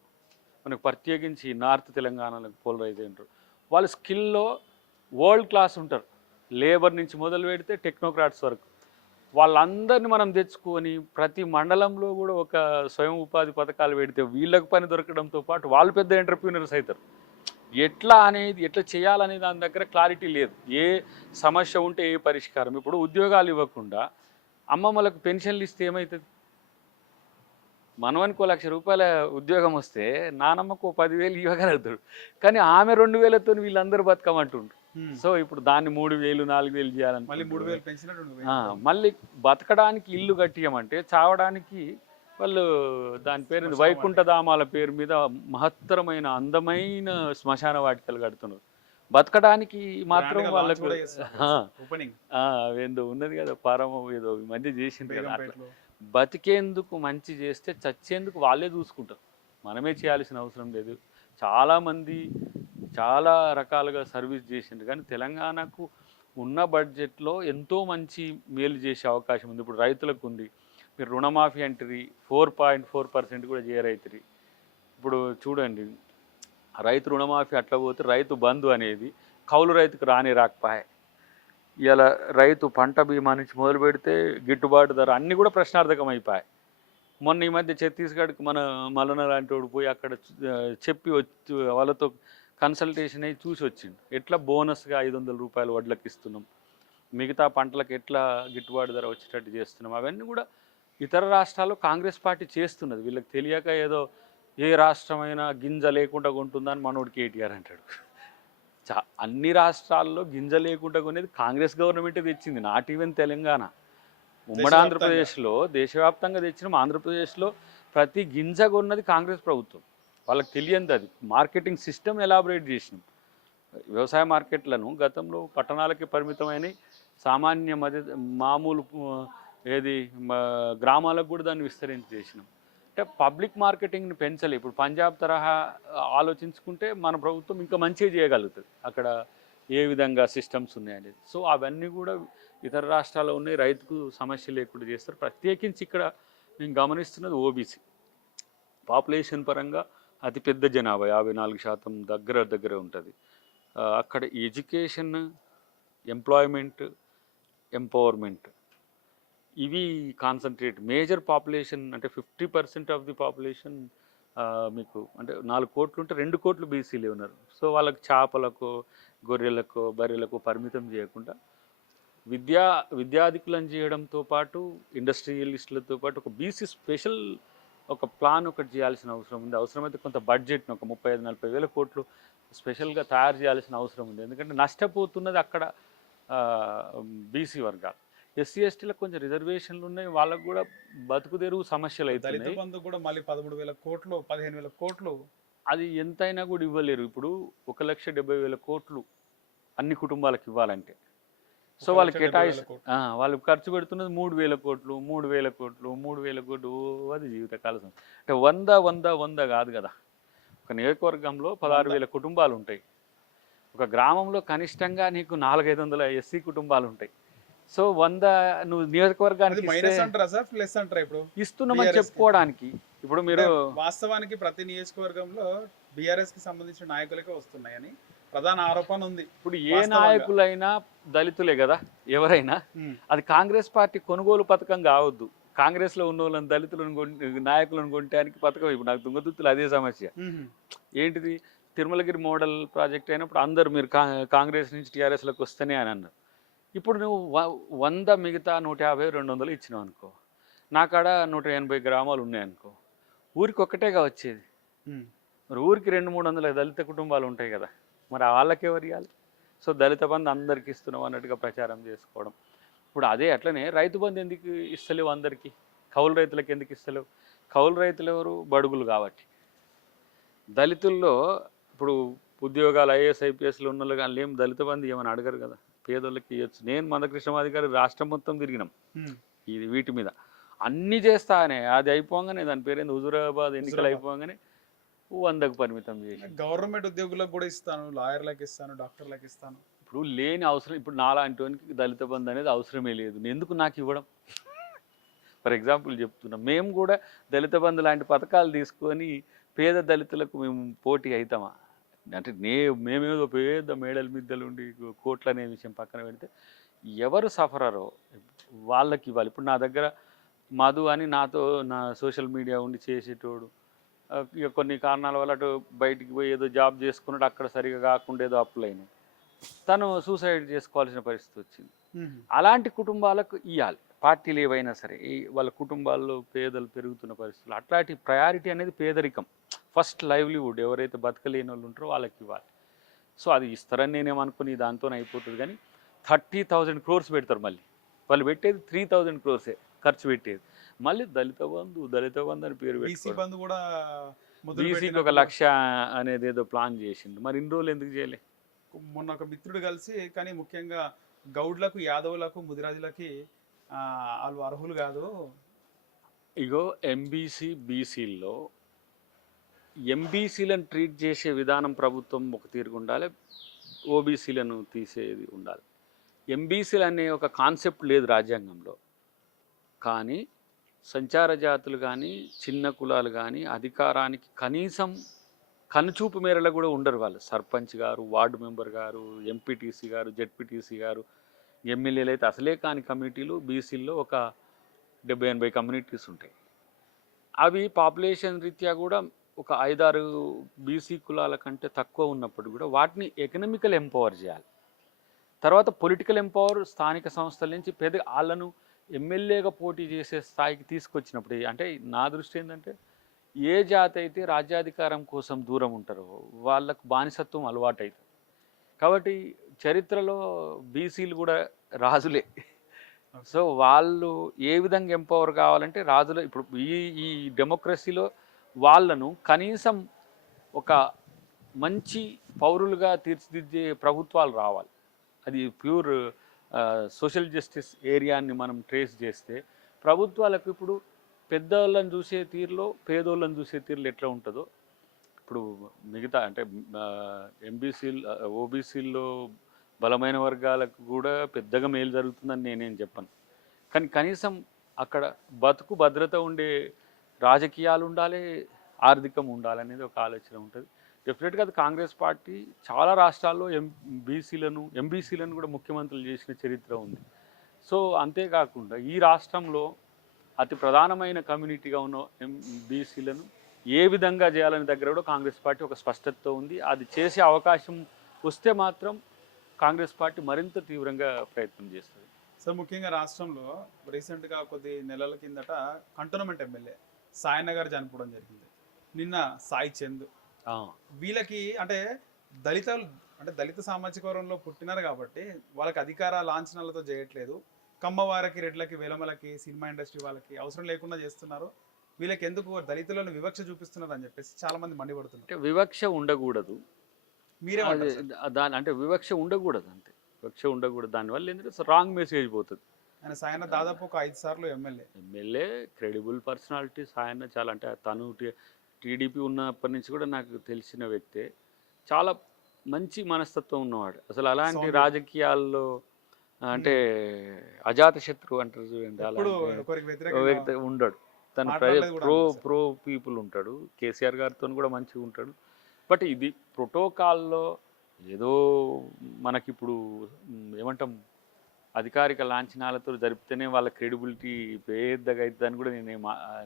మనకు, ప్రత్యేకించి నార్త్ తెలంగాణలో పోలరైజ్ ఉంటారు. వాళ్ళ స్కిల్లో వరల్డ్ క్లాస్ ఉంటారు. లేబర్ నుంచి మొదలు పెడితే టెక్నోక్రాట్స్ వరకు వాళ్ళందరినీ మనం తెచ్చుకొని ప్రతి మండలంలో కూడా ఒక స్వయం ఉపాధి పథకాలు పెడితే వీళ్ళకి పని దొరకడంతో పాటు వాళ్ళు పెద్ద ఎంటర్ప్రీనర్స్ అవుతారు. ఎట్లా చేయాలనే దాని దగ్గర క్లారిటీ లేదు. ఏ సమస్య ఉంటే ఏ పరిష్కారం. ఇప్పుడు ఉద్యోగాలు ఇవ్వకుండా అమ్మమ్మలకు పెన్షన్లు ఇస్తే ఏమవుతుంది? మనవనికి ఓ 1,00,000 రూపాయల ఉద్యోగం వస్తే నానమ్మకు 10,000 ఇవ్వగలుగుతాడు. కానీ ఆమె 2,000తో వీళ్ళందరూ బతకమంటుండ్రు. సో ఇప్పుడు దాన్ని 3,000, 4,000 మళ్ళీ చేయాలనుకుంటున్నారు. 3,000 పెంచినట్టు మళ్ళీ బతకడానికి ఇల్లు కట్టియమంటే చావడానికి వాళ్ళు దాని పేరు శ్మశాన వైకుంఠధామాల పేరు మీద మహత్తరమైన అందమైన శ్మశాన వాటికలు కడుతున్నారు. బతకడానికి మాత్రం వాళ్ళకు ఓపెనింగ్ అవేందో ఉన్నది కదా పరమ ఏదో ఈ మధ్య చేసింది కదా అట్లా. బేగంపేటలో బతికేందుకు మంచి చేస్తే చచ్చేందుకు వాళ్ళే చూసుకుంటారు, మనమే చేయాల్సిన అవసరం లేదు. చాలామంది చాలా రకాలుగా సర్వీస్ చేసిండ్రు, కానీ తెలంగాణకు ఉన్న బడ్జెట్లో ఎంతో మంచి మేలు చేసే అవకాశం ఉంది. ఇప్పుడు రైతులకు ఉంది. మీరు రుణమాఫీ అంటారు, 4.4% కూడా చేయరైతురి. ఇప్పుడు చూడండి, రైతు రుణమాఫీ అట్లా పోతే రైతు బంధు అనేది కౌలు రైతుకు రాకపోయే. ఇలా రైతు పంట బీమా నుంచి మొదలు పెడితే గిట్టుబాటు ధర అన్నీ కూడా ప్రశ్నార్థకం అయిపోయాయి. మొన్న ఈ మధ్య ఛత్తీస్గఢ్కి మన మల్లన లాంటి వాడు పోయి అక్కడ చెప్పి వచ్చి వాళ్ళతో కన్సల్టేషన్ అయ్యి చూసి వచ్చిండు. ఎట్లా బోనస్గా 500 రూపాయలు వడ్లకు ఇస్తున్నాం, మిగతా పంటలకు ఎట్లా గిట్టుబాటు ధర వచ్చేటట్టు చేస్తున్నాం, అవన్నీ కూడా ఇతర రాష్ట్రాల్లో కాంగ్రెస్ పార్టీ చేస్తున్నది. వీళ్ళకి తెలియక ఏదో ఏ రాష్ట్రమైనా గింజ లేకుండా కొంటుందని మనోడు కేటీఆర్ అంటాడు. అన్ని రాష్ట్రాల్లో గింజ లేకుండా కొనేది కాంగ్రెస్ గవర్నమెంటే తెచ్చింది, నాట్ ఈవెన్ తెలంగాణ. ఉమ్మడి ఆంధ్రప్రదేశ్లో దేశవ్యాప్తంగా తెచ్చినాం. ఆంధ్రప్రదేశ్లో ప్రతి గింజ కొన్నది కాంగ్రెస్ ప్రభుత్వం. వాళ్ళకి తెలియదు అది. మార్కెటింగ్ సిస్టమ్ ఎలాబరేట్ చేసినాం. వ్యవసాయ మార్కెట్లను గతంలో పట్టణాలకి పరిమితమైన సామాన్య మామూలు గ్రామాలకు కూడా దాన్ని విస్తరించి చేసినాం. అంటే పబ్లిక్ మార్కెటింగ్ని పెంచలే. ఇప్పుడు పంజాబ్ తరహా ఆలోచించుకుంటే మన ప్రభుత్వం ఇంకా మంచిగా చేయగలుగుతుంది అక్కడ ఏ విధంగా సిస్టమ్స్ ఉన్నాయనేది. సో అవన్నీ కూడా ఇతర రాష్ట్రాల్లో ఉన్నాయి, రైతుకు సమస్య లేకుండా చేస్తారు. ప్రత్యేకించి ఇక్కడ మేము గమనిస్తున్నది ఓబీసీ పాపులేషన్ పరంగా అతిపెద్ద జనాభా, 54% దగ్గర ఉంటుంది. అక్కడ ఎడ్యుకేషన్, ఎంప్లాయ్మెంట్, ఎంపవర్మెంట్ ఇవి కాన్సన్ట్రేట్. మేజర్ పాపులేషన్ అంటే 50% ఆఫ్ ది పాపులేషన్ మీకు అంటే 4 కోట్లు ఉంటే 2 కోట్లు బీసీలే ఉన్నారు. సో వాళ్ళకి చేపలకు, గొర్రెలకు, బర్రెలకు పరిమితం చేయకుండా విద్యాధికులను చేయడంతో పాటు ఇండస్ట్రియలిస్టులతో పాటు ఒక బీసీ స్పెషల్ ఒక ప్లాన్ ఒకటి చేయాల్సిన అవసరం ఉంది. అవసరమైతే కొంత బడ్జెట్ను ఒక 35-40 వేల కోట్లు స్పెషల్గా తయారు చేయాల్సిన అవసరం ఉంది. ఎందుకంటే నష్టపోతున్నది అక్కడ బీసీ వర్గాలు. ఎస్సీ ఎస్టీలకు కొంచెం రిజర్వేషన్లు ఉన్నాయి, వాళ్ళకు కూడా బతుకు తెరువు సమస్యలు అవుతున్నాయి. దళిత బంధు కూడా మళ్ళీ 13,000 కోట్లు 15,000 కోట్లు అది ఎంతైనా కూడా ఇవ్వలేరు. ఇప్పుడు 1,70,000 కోట్లు అన్ని కుటుంబాలకు ఇవ్వాలంటే సో వాళ్ళకి వాళ్ళు ఖర్చు పెడుతున్నది 3,000 కోట్లు 3,000 కోట్లు 3,000 కోట్లు. అది జీవితకాలం అంటే 100 కాదు కదా. ఒక నియోజకవర్గంలో 16,000 కుటుంబాలు ఉంటాయి. ఒక గ్రామంలో కనిష్టంగా నీకు 400-500 ఎస్సీ కుటుంబాలు ఉంటాయి. సో 100 నువ్వు నియోజకవర్గానికి ఇస్తున్నామని చెప్పుకోవడానికి. ఇప్పుడు మీరు వాస్తవానికి ప్రతి నియోజకవర్గంలో బీఆర్ఎస్ కి సంబంధించిన నాయకులకే వస్తున్నాయని ప్రధాన ఆరోపణ ఉంది. ఇప్పుడు ఏ నాయకులైనా దళితులే కదా ఎవరైనా. అది కాంగ్రెస్ పార్టీ కొనుగోలు పథకం కావద్దు. కాంగ్రెస్ లో ఉన్న వాళ్ళని దళితులను నాయకులను కొనడానికి పథకం. ఇప్పుడు నాకు తుంగతుర్తిలో అదే సమస్య. ఏంటిది, తిరుమలగిరి మోడల్ ప్రాజెక్ట్ అయినప్పుడు అందరు మీరు కాంగ్రెస్ నుంచి టీఆర్ఎస్లోకి వస్తేనే అని అన్నారు. ఇప్పుడు నువ్వు 100 మిగతా 150, 200 ఇచ్చినావు అనుకో, నాకాడ 180 గ్రామాలు ఉన్నాయనుకో, ఊరికి ఒక్కటేగా వచ్చేది. మరి ఊరికి 200-300 దళిత కుటుంబాలు ఉంటాయి కదా, మరి వాళ్ళకి ఎవరు ఇవ్వాలి? సో దళిత బంధు అందరికి ఇస్తున్నాం అన్నట్టుగా ప్రచారం చేసుకోవడం. ఇప్పుడు అదే అట్లనే రైతు బంధు ఎందుకు ఇస్తలేవు అందరికీ, కౌలు రైతులకు ఎందుకు ఇస్తలేవు? కౌలు రైతులు ఎవరు? బడుగులు కాబట్టి. దళితుల్లో ఇప్పుడు ఉద్యోగాలు ఐఏఎస్ ఐపీఎస్లు ఉన్న వాళ్ళు కానీ ఏం దళిత బంధు ఏమని అడగరు కదా, పేదోళ్ళకి ఇవ్వచ్చు. నేను మందకృష్ణమాదిగారు రాష్ట్రం మొత్తం తిరిగినాం ఇది వీటి మీద. అన్నీ చేస్తానే అది అయిపోగానే దాని పేరేంది హుజూరాబాద్ ఎన్నికలు అయిపోగానే 100కు పరిమితం చేసి గవర్నమెంట్ ఉద్యోగులకు కూడా ఇస్తాను, లాయర్లకు ఇస్తాను, డాక్టర్లకు ఇస్తాను. ఇప్పుడు లేని అవసరం. ఇప్పుడు నాలాంటి దళిత బంధు అనేది అవసరమే లేదు. ఎందుకు నాకు ఇవ్వడం? ఫర్ ఎగ్జాంపుల్ చెప్తున్నా, మేము కూడా దళిత బంధు లాంటి పథకాలు తీసుకొని పేద దళితులకు మేము పోటీ అవుతామా? అంటే మేమేదో పేద మేడల మిద్దలు ఉండి కోట్లు అనే విషయం పక్కన పెడితే ఎవరు సఫరరో వాళ్ళకి ఇవ్వాలి. ఇప్పుడు నా దగ్గర మధు అని నాతో నా సోషల్ మీడియా ఉండి చేసేటోడు ఇక కొన్ని కారణాల వల్ల అటు బయటికి పోయి ఏదో జాబ్ చేసుకున్నాడు, అక్కడ సరిగా కాకుండా ఏదో అప్పులు అయినాయి, తను సూసైడ్ చేసుకోవాల్సిన పరిస్థితి వచ్చింది. అలాంటి కుటుంబాలకు ఇవ్వాలి. పార్టీలు ఏవైనా సరే వాళ్ళ కుటుంబాల్లో పేదలు పెరుగుతున్న పరిస్థితులు అట్లాంటి ప్రయారిటీ అనేది పేదరికం. ఫస్ట్ లైవ్లీవుడ్ ఎవరైతే బతకలేని వాళ్ళు ఉంటారో వాళ్ళకి ఇవ్వాలి. సో అది ఇస్తారని నేనేమనుకుని దాంతోనే అయిపోతుంది. కానీ 30,000 crores పెడతారు. మళ్ళీ వాళ్ళు పెట్టేది 3,000 crores ఖర్చు పెట్టేది. మళ్ళీ దళిత బంధు అని పేరు బీసీ పెట్టుకోవడం. బంధు కూడా మొదలు బీసీకి ఒక 1,00,000 అనేది ఏదో ప్లాన్ చేసిండు. మరి ఇన్ని రోజులు ఎందుకు చేయలే? మొన్న ఒక మిత్రుడు కలిసి, కానీ ముఖ్యంగా గౌడ్లకు, యాదవులకు, ముదిరాజులకి వాళ్ళు అర్హులు కాదు. ఇగో ఎంబీసీ బీసీల్లో ఎంబీసీలను ట్రీట్ చేసే విధానం ప్రభుత్వం ఒక తీరుగా ఉండాలి, ఓబీసీలను తీసేది ఉండాలి. ఎంబీసీలు అనే ఒక కాన్సెప్ట్ లేదు రాజ్యాంగంలో. కానీ సంచార జాతులు కానీ చిన్న కులాలు కానీ అధికారానికి కనీసం కనుచూపు మేరలో కూడా ఉండరు. వాళ్ళు సర్పంచ్ గారు, వార్డు మెంబర్ గారు, ఎంపీటీసీ గారు, జెడ్పీటీసీ గారు, ఎమ్మెల్యేలు అయితే అసలే కాని కమ్యూనిటీలు బీసీల్లో ఒక 70-80 కమ్యూనిటీస్ ఉంటాయి. అవి పాపులేషన్ రీత్యా కూడా ఒక 5-6 బీసీ కులాల కంటే తక్కువ ఉన్నప్పుడు కూడా వాటిని ఎకనామికల్ ఎంపవర్ చేయాలి. తర్వాత పొలిటికల్ ఎంపవర్ స్థానిక సంస్థల నుంచి వాళ్ళను ఎమ్మెల్యేగా పోటీ చేసే స్థాయికి తీసుకొచ్చినప్పుడు, అంటే నా దృష్టి ఏంటంటే ఏ జాతి అయితే రాజ్యాధికారం కోసం దూరం ఉంటారో వాళ్ళకు బానిసత్వం అలవాటు అవుతుంది. కాబట్టి చరిత్రలో బీసీలు కూడా రాజులే. సో వాళ్ళు ఏ విధంగా ఎంపవర్ కావాలంటే రాజులు ఇప్పుడు ఈ డెమోక్రసీలో వాళ్ళను కనీసం ఒక మంచి పౌరులుగా తీర్చిదిద్దే ప్రభుత్వాలు రావాలి. అది ప్యూర్ సోషల్ జస్టిస్ ఏరియాని మనం ట్రేస్ చేస్తే ప్రభుత్వాలకు ఇప్పుడు పెద్దవాళ్ళని చూసే తీరులో పేదోళ్ళని చూసే తీరులో ఎట్లా ఉంటుందో ఇప్పుడు మిగతా అంటే ఓబీసీల్లో బలమైన వర్గాలకు కూడా పెద్దగా మేలు జరుగుతుందని నేనేం చెప్పను. కానీ కనీసం అక్కడ బతుకు భద్రత ఉండే రాజకీయాలు ఉండాలి, ఆర్థికం ఉండాలనేది ఒక ఆలోచన ఉంటుంది. డెఫినెట్గా అది కాంగ్రెస్ పార్టీ చాలా రాష్ట్రాల్లో ఎంబీసీలను కూడా ముఖ్యమంత్రులు చేసిన చరిత్ర ఉంది. సో అంతేకాకుండా ఈ రాష్ట్రంలో అతి ప్రధానమైన కమ్యూనిటీగా ఉన్న బీసీలను ఏ విధంగా చేయాలనే దగ్గర కూడా కాంగ్రెస్ పార్టీ ఒక స్పష్టతతో ఉంది. అది చేసే అవకాశం వస్తే మాత్రం కాంగ్రెస్ పార్టీ మరింత తీవ్రంగా ప్రయత్నం చేస్తుంది. సో ముఖ్యంగా రాష్ట్రంలో రీసెంట్గా కొద్ది నెలల కిందట కంటోన్మెంట్ ఎమ్మెల్యే సాయనగర్ చనిపోవడం జరిగింది. నిన్న సాయి చంద్, వీళ్ళకి అంటే దళిత సామాజిక వర్గంలో పుట్టినారు కాబట్టి వాళ్ళకి అధికార లాంఛనాలతో చేయట్లేదు. కమ్మవారికి, రెడ్లకి, వేలమలకి, సినిమా ఇండస్ట్రీ వాళ్ళకి అవసరం లేకుండా చేస్తున్నారు. వీళ్ళకి ఎందుకు దళితులను వివక్ష చూపిస్తున్నారు అని చెప్పేసి చాలా మంది మండిపడుతున్నారు. అంటే వివక్ష ఉండకూడదు. మీరే దాని అంటే వివక్ష ఉండకూడదు, అంతే. వివక్ష ఉండకూడదు. దానివల్ల ఏంటంటే రాంగ్ మెసేజ్ పోతుంది. ఆయన సాయన దాదాపు ఒక 5 సార్లు ఎమ్మెల్యే, క్రెడిబుల్ పర్సనాలిటీ. సాయన చాలా అంటే తను టీడీపీ ఉన్నప్పటి నుంచి కూడా నాకు తెలిసిన వ్యక్తే. చాలా మంచి మనస్తత్వం ఉన్నవాడు. అసలు అలాంటి రాజకీయాల్లో అంటే అజాత శత్రువు అంటారు చూడండి, అలా ఉండడు. తను ప్రో పీపుల్ ఉంటాడు. కేసీఆర్ గారితో కూడా మంచిగా ఉంటాడు. బట్ ఇది ప్రోటోకాల్లో ఏదో మనకిప్పుడు ఏమంటాం అధికారిక లాంఛనాలతో జరిపితేనే వాళ్ళ క్రెడిబిలిటీ పెద్దగా అవుతుందని కూడా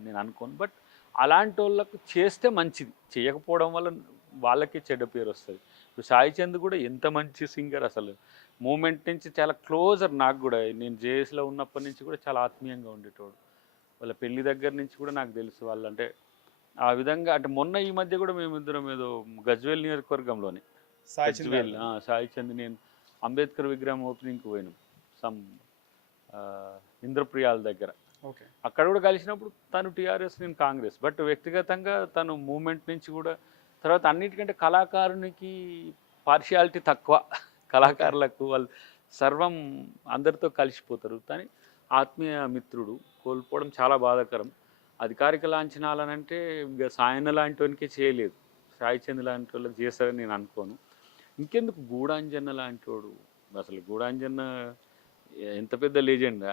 నేను అనుకోను. బట్ అలాంటి వాళ్ళకు చేస్తే మంచిది, చేయకపోవడం వల్ల వాళ్ళకి చెడ్డ పేరు వస్తుంది. ఇప్పుడు సాయి చంద్ కూడా ఎంత మంచి సింగర్, అసలు మూమెంట్ నుంచి చాలా క్లోజర్. నాకు కూడా నేను జేఎస్లో ఉన్నప్పటి నుంచి కూడా చాలా ఆత్మీయంగా ఉండేటోడు. వాళ్ళ పెళ్లి దగ్గర నుంచి కూడా నాకు తెలుసు వాళ్ళు. అంటే ఆ విధంగా అంటే మొన్న ఈ మధ్య కూడా మేమిద్దరం ఏదో గజ్వేల్ నియోజకవర్గంలోనే సాయి చంద్ నేను అంబేద్కర్ విగ్రహం ఓపెనింగ్కి పోయినాం సమ్ ఇంద్రప్రియాల దగ్గర. అక్కడ కూడా కలిసినప్పుడు తను టీఆర్ఎస్, నేను కాంగ్రెస్. బట్ వ్యక్తిగతంగా తను మూమెంట్ నుంచి కూడా తర్వాత అన్నిటికంటే కళాకారునికి పార్షియాలిటీ తక్కువ. కళాకారులకు వాళ్ళు సర్వం అందరితో కలిసిపోతారు. కానీ ఆత్మీయ మిత్రుడు కోల్పోవడం చాలా బాధాకరం. అధికారిక లాంఛనాలనంటే ఇక సాయన లాంటి వానికే చేయలేదు, సాయి చంద్ లాంటి వాళ్ళకి చేస్తారని నేను అనుకోను. ఇంకెందుకు గూడాంజన్న లాంటి వాడు, అసలు గూడాంజన్న ఎంత పెద్ద లెజెండ్,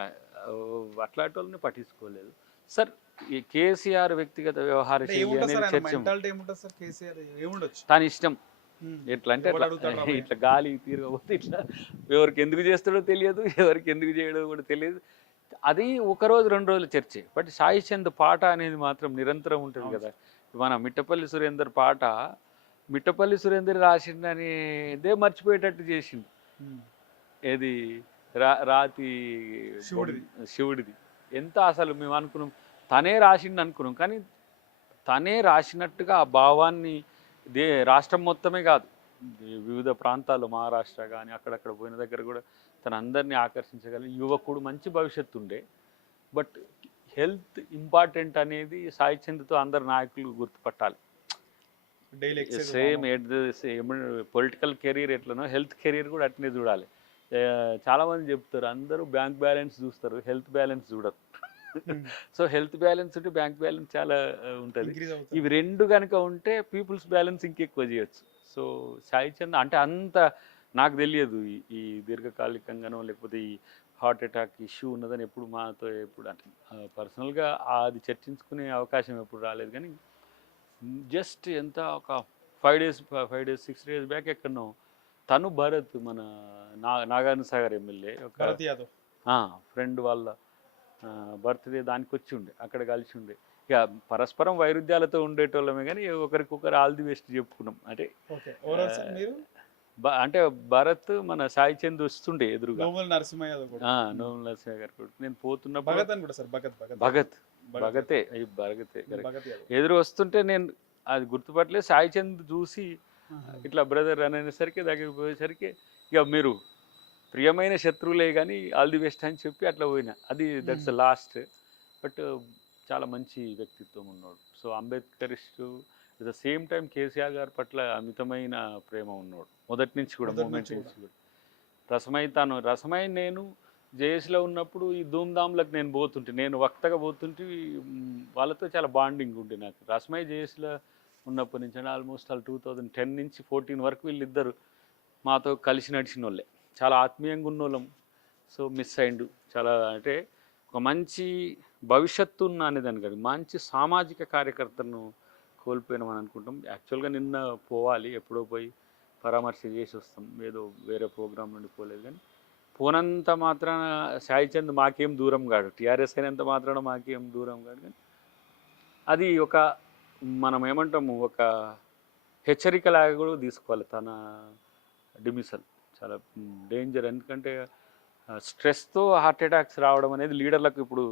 అట్లాంటి వాళ్ళని పట్టించుకోలేదు. సార్ ఈ కేసీఆర్ వ్యక్తిగత వ్యవహార శైలి అనేది చర్చ, తన ఇష్టం. ఎట్లా అంటే ఇట్లా గాలి తిరగబోతే ఇట్లా ఎవరికి ఎందుకు చేస్తాడో తెలియదు, ఎవరికి ఎందుకు చేయడో కూడా తెలియదు. అది 1 రోజు 2 రోజుల చర్చే. బట్ సాయి చంద్ పాట అనేది మాత్రం నిరంతరం ఉంటుంది కదా. మన మిట్టపల్లి సురేందర్ పాట మిట్టపల్లి సురేందర్ రాసిండనేదే మర్చిపోయేటట్టు చేసిండు. ఏది రాతి శివుడిది. శివుడిది ఎంత అసలు మేము అనుకున్నాం తనే రాసిండు అనుకున్నాం, కానీ తనే రాసినట్టుగా ఆ భావాన్ని రాష్ట్రం మొత్తమే కాదు, వివిధ ప్రాంతాల్లో మహారాష్ట్ర కానీ అక్కడక్కడ పోయిన దగ్గర కూడా తను అందరినీ ఆకర్షించగలిగి యువకుడు, మంచి భవిష్యత్తు ఉండే. బట్ హెల్త్ ఇంపార్టెంట్ అనేది సాయి చంద్తో అందరు నాయకులు గుర్తుపట్టాలి. Daily exercise same at the same political career ఎట్లనో హెల్త్ కెరీర్ కూడా అట్నే చూడాలి. చాలామంది చెప్తారు అందరూ బ్యాంక్ బ్యాలెన్స్ చూస్తారు, హెల్త్ బ్యాలెన్స్ చూడరు. సో హెల్త్ బ్యాలెన్స్ ఉంటే బ్యాంక్ బ్యాలెన్స్ చాలా ఉంటుంది. ఇంక్రీజ్ అవుతుంది. ఇవి రెండు కనుక ఉంటే పీపుల్స్ బ్యాలెన్స్ ఇంకెక్కువ చేయొచ్చు. సో సాయి చంద్ అంటే అంత నాకు తెలియదు ఈ దీర్ఘకాలికంగానో లేకపోతే ఈ హార్ట్ అటాక్ ఇష్యూ ఉన్నదని ఎప్పుడు మాతో ఎప్పుడు అంటే పర్సనల్గా అది చర్చించుకునే అవకాశం ఎప్పుడు రాలేదు. కానీ జస్ట్ ఎంత ఒక 5 days 6 days బ్యాక్ ఎక్కడనో తను భరత్ మన నాగార్జున సాగర్ ఎమ్మెల్యే ఒక భరత్ యాదవ్ ఫ్రెండ్ వాళ్ళ బర్త్డే దానికి వచ్చి ఉండే, అక్కడ కలిసి ఉండే. ఇక పరస్పరం వైరుధ్యాలతో ఉండేటోళ్ళమే కానీ ఒకరికొకరు ఆల్ ది బెస్ట్ చెప్పుకున్నాం. అంటే ఓకే ఓవరాల్ సార్ మీరు అంటే భరత్ మన సాయి చంద్ వస్తుండే ఎదురుగా, నోముల నరసింహ యాదవ్ కూడా నోముల నరసింహ గారు కూడా నేను పోతున్నప్పుడు భగత్ అని కూడా సార్ భగతే భగతే భగత్ యాదవ్ ఎదురు వస్తుంటే నేను అది గుర్తుపట్టలేదు. సాయి చంద్ చూసి ఇట్లా బ్రదర్ అని అనేసరికి దగ్గరికి పోయేసరికి ఇక మీరు ప్రియమైన శత్రువులే కానీ ఆల్ ది బెస్ట్ అని చెప్పి అట్లా పోయినా. అది దట్స్ ద లాస్ట్. బట్ చాలా మంచి వ్యక్తిత్వం ఉన్నాడు. So Ambedkarist at the same time KCR గారి పట్ల అమితమైన ప్రేమ ఉన్నాడు మొదటి నుంచి కూడా, మూమెంట్ నుంచి కూడా. రసమై నేను జేఎస్లో ఉన్నప్పుడు ఈ ధూమ్ధామ్లకు నేను పోతుంటే, నేను వక్తగా పోతుంటే వాళ్ళతో చాలా బాండింగ్ ఉండే నాకు. రసమై జేఎస్లో ఉన్నప్పటి నుంచి అంటే ఆల్మోస్ట్ 2010 నుంచి 14 వరకు వీళ్ళిద్దరు మాతో కలిసి నడిచిన వాళ్ళే, చాలా ఆత్మీయంగా ఉన్నోళ్ళం. సో మిస్ అయిండు చాలా. అంటే ఒక మంచి భవిష్యత్తు ఉన్న అనేదాన్ని కాదు, మంచి సామాజిక కార్యకర్తను కోల్పోయినామని అనుకుంటాం. యాక్చువల్గా నిన్న పోవాలి, ఎప్పుడో పోయి పరామర్శ చేసి వస్తాం, ఏదో వేరే ప్రోగ్రాం నుండి పోలేదు. కానీ పోనంత మాత్రాన సాయి చంద్ మాకేం దూరం కాడు, టీఆర్ఎస్ అయినంత మాత్రాన మాకేం దూరం కాడు. కానీ అది ఒక మనం ఏమంటాము ఒక హెచ్చరికలాగా కూడా తీసుకోవాలి. తన డిమిసల్ చాలా డేంజర్. ఎందుకంటే స్ట్రెస్తో హార్ట్ అటాక్స్ రావడం అనేది లీడర్లకు ఇప్పుడు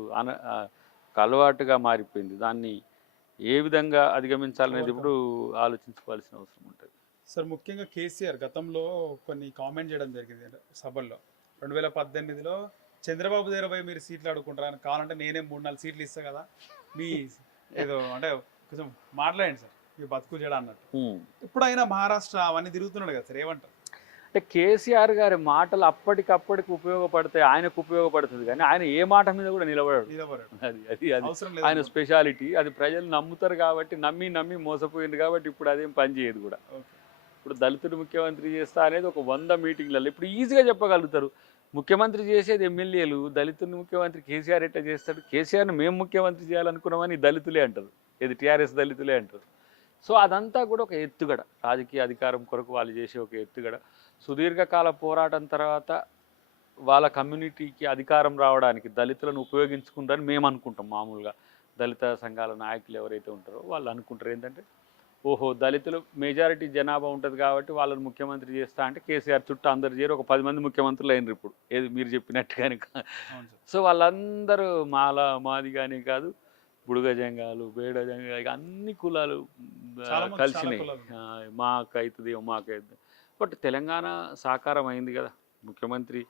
అలవాటుగా మారిపోయింది. దాన్ని ఏ విధంగా అధిగమించాలనేది ఇప్పుడు ఆలోచించుకోవాల్సిన అవసరం ఉంటుంది. సార్ ముఖ్యంగా కేసీఆర్ గతంలో కొన్ని కామెంట్ చేయడం జరిగింది సభల్లో. 2018లో చంద్రబాబు దగ్గర పోయి మీరు సీట్లు అడుగుకుంటారు, కావాలంటే నేనే 3-4 సీట్లు ఇస్తా కదా, మీ ఏదో అంటే కొంచెం మాట్లాడండి సార్ మీ బతుకు చేయడం అన్నట్టు. ఇప్పుడు అయినా మహారాష్ట్ర అవన్నీ తిరుగుతున్నాడు కదా సార్, ఏమంటారు? అంటే కేసీఆర్ గారి మాటలు అప్పటికప్పటికి ఉపయోగపడతాయి, ఆయనకు ఉపయోగపడుతుంది. కానీ ఆయన ఏ మాట మీద కూడా నిలబడాడు. అది ఆయన స్పెషాలిటీ. అది ప్రజలు నమ్ముతారు కాబట్టి, నమ్మి మోసపోయింది కాబట్టి ఇప్పుడు అదేం పని చేయదు కూడా. ఇప్పుడు దళితుడు ముఖ్యమంత్రి చేస్తా అనేది ఒక 100 మీటింగ్లలో ఇప్పుడు ఈజీగా చెప్పగలుగుతారు. ముఖ్యమంత్రి చేసేది ఎమ్మెల్యేలు, దళితుడిని ముఖ్యమంత్రి కేసీఆర్ ఎట్లా చేస్తాడు? కేసీఆర్ని మేము ముఖ్యమంత్రి చేయాలనుకున్నామని దళితులే అంటారు, ఇది టీఆర్ఎస్ దళితులే అంటారు. సో అదంతా కూడా ఒక ఎత్తుగడ, రాజకీయ అధికారం కొరకు వాళ్ళు చేసే ఒక ఎత్తుగడ. సుదీర్ఘకాల పోరాటం తర్వాత వాళ్ళ కమ్యూనిటీకి అధికారం రావడానికి దళితులను ఉపయోగించుకుంటారని మేము అనుకుంటాం. మామూలుగా దళిత సంఘాల నాయకులు ఎవరైతే ఉంటారో వాళ్ళు అనుకుంటారు ఏంటంటే, ఓహో దళితులు మెజారిటీ జనాభా ఉంటుంది కాబట్టి వాళ్ళని ముఖ్యమంత్రి చేస్తా అంటే కేసీఆర్ చుట్టూ అందరు చేరి ఒక 10 మంది ముఖ్యమంత్రులు అయినారు ఇప్పుడు, ఏది మీరు చెప్పినట్టుగానే. సో వాళ్ళందరూ మాది కానీ కాదు, బుడుగ జంగాలు, బేడ జంగాలు, అన్ని కులాలు కలిసినాయి. మాకైతుంది. బట్ తెలంగాణ సాకారం అయింది కదా, ముఖ్యమంత్రి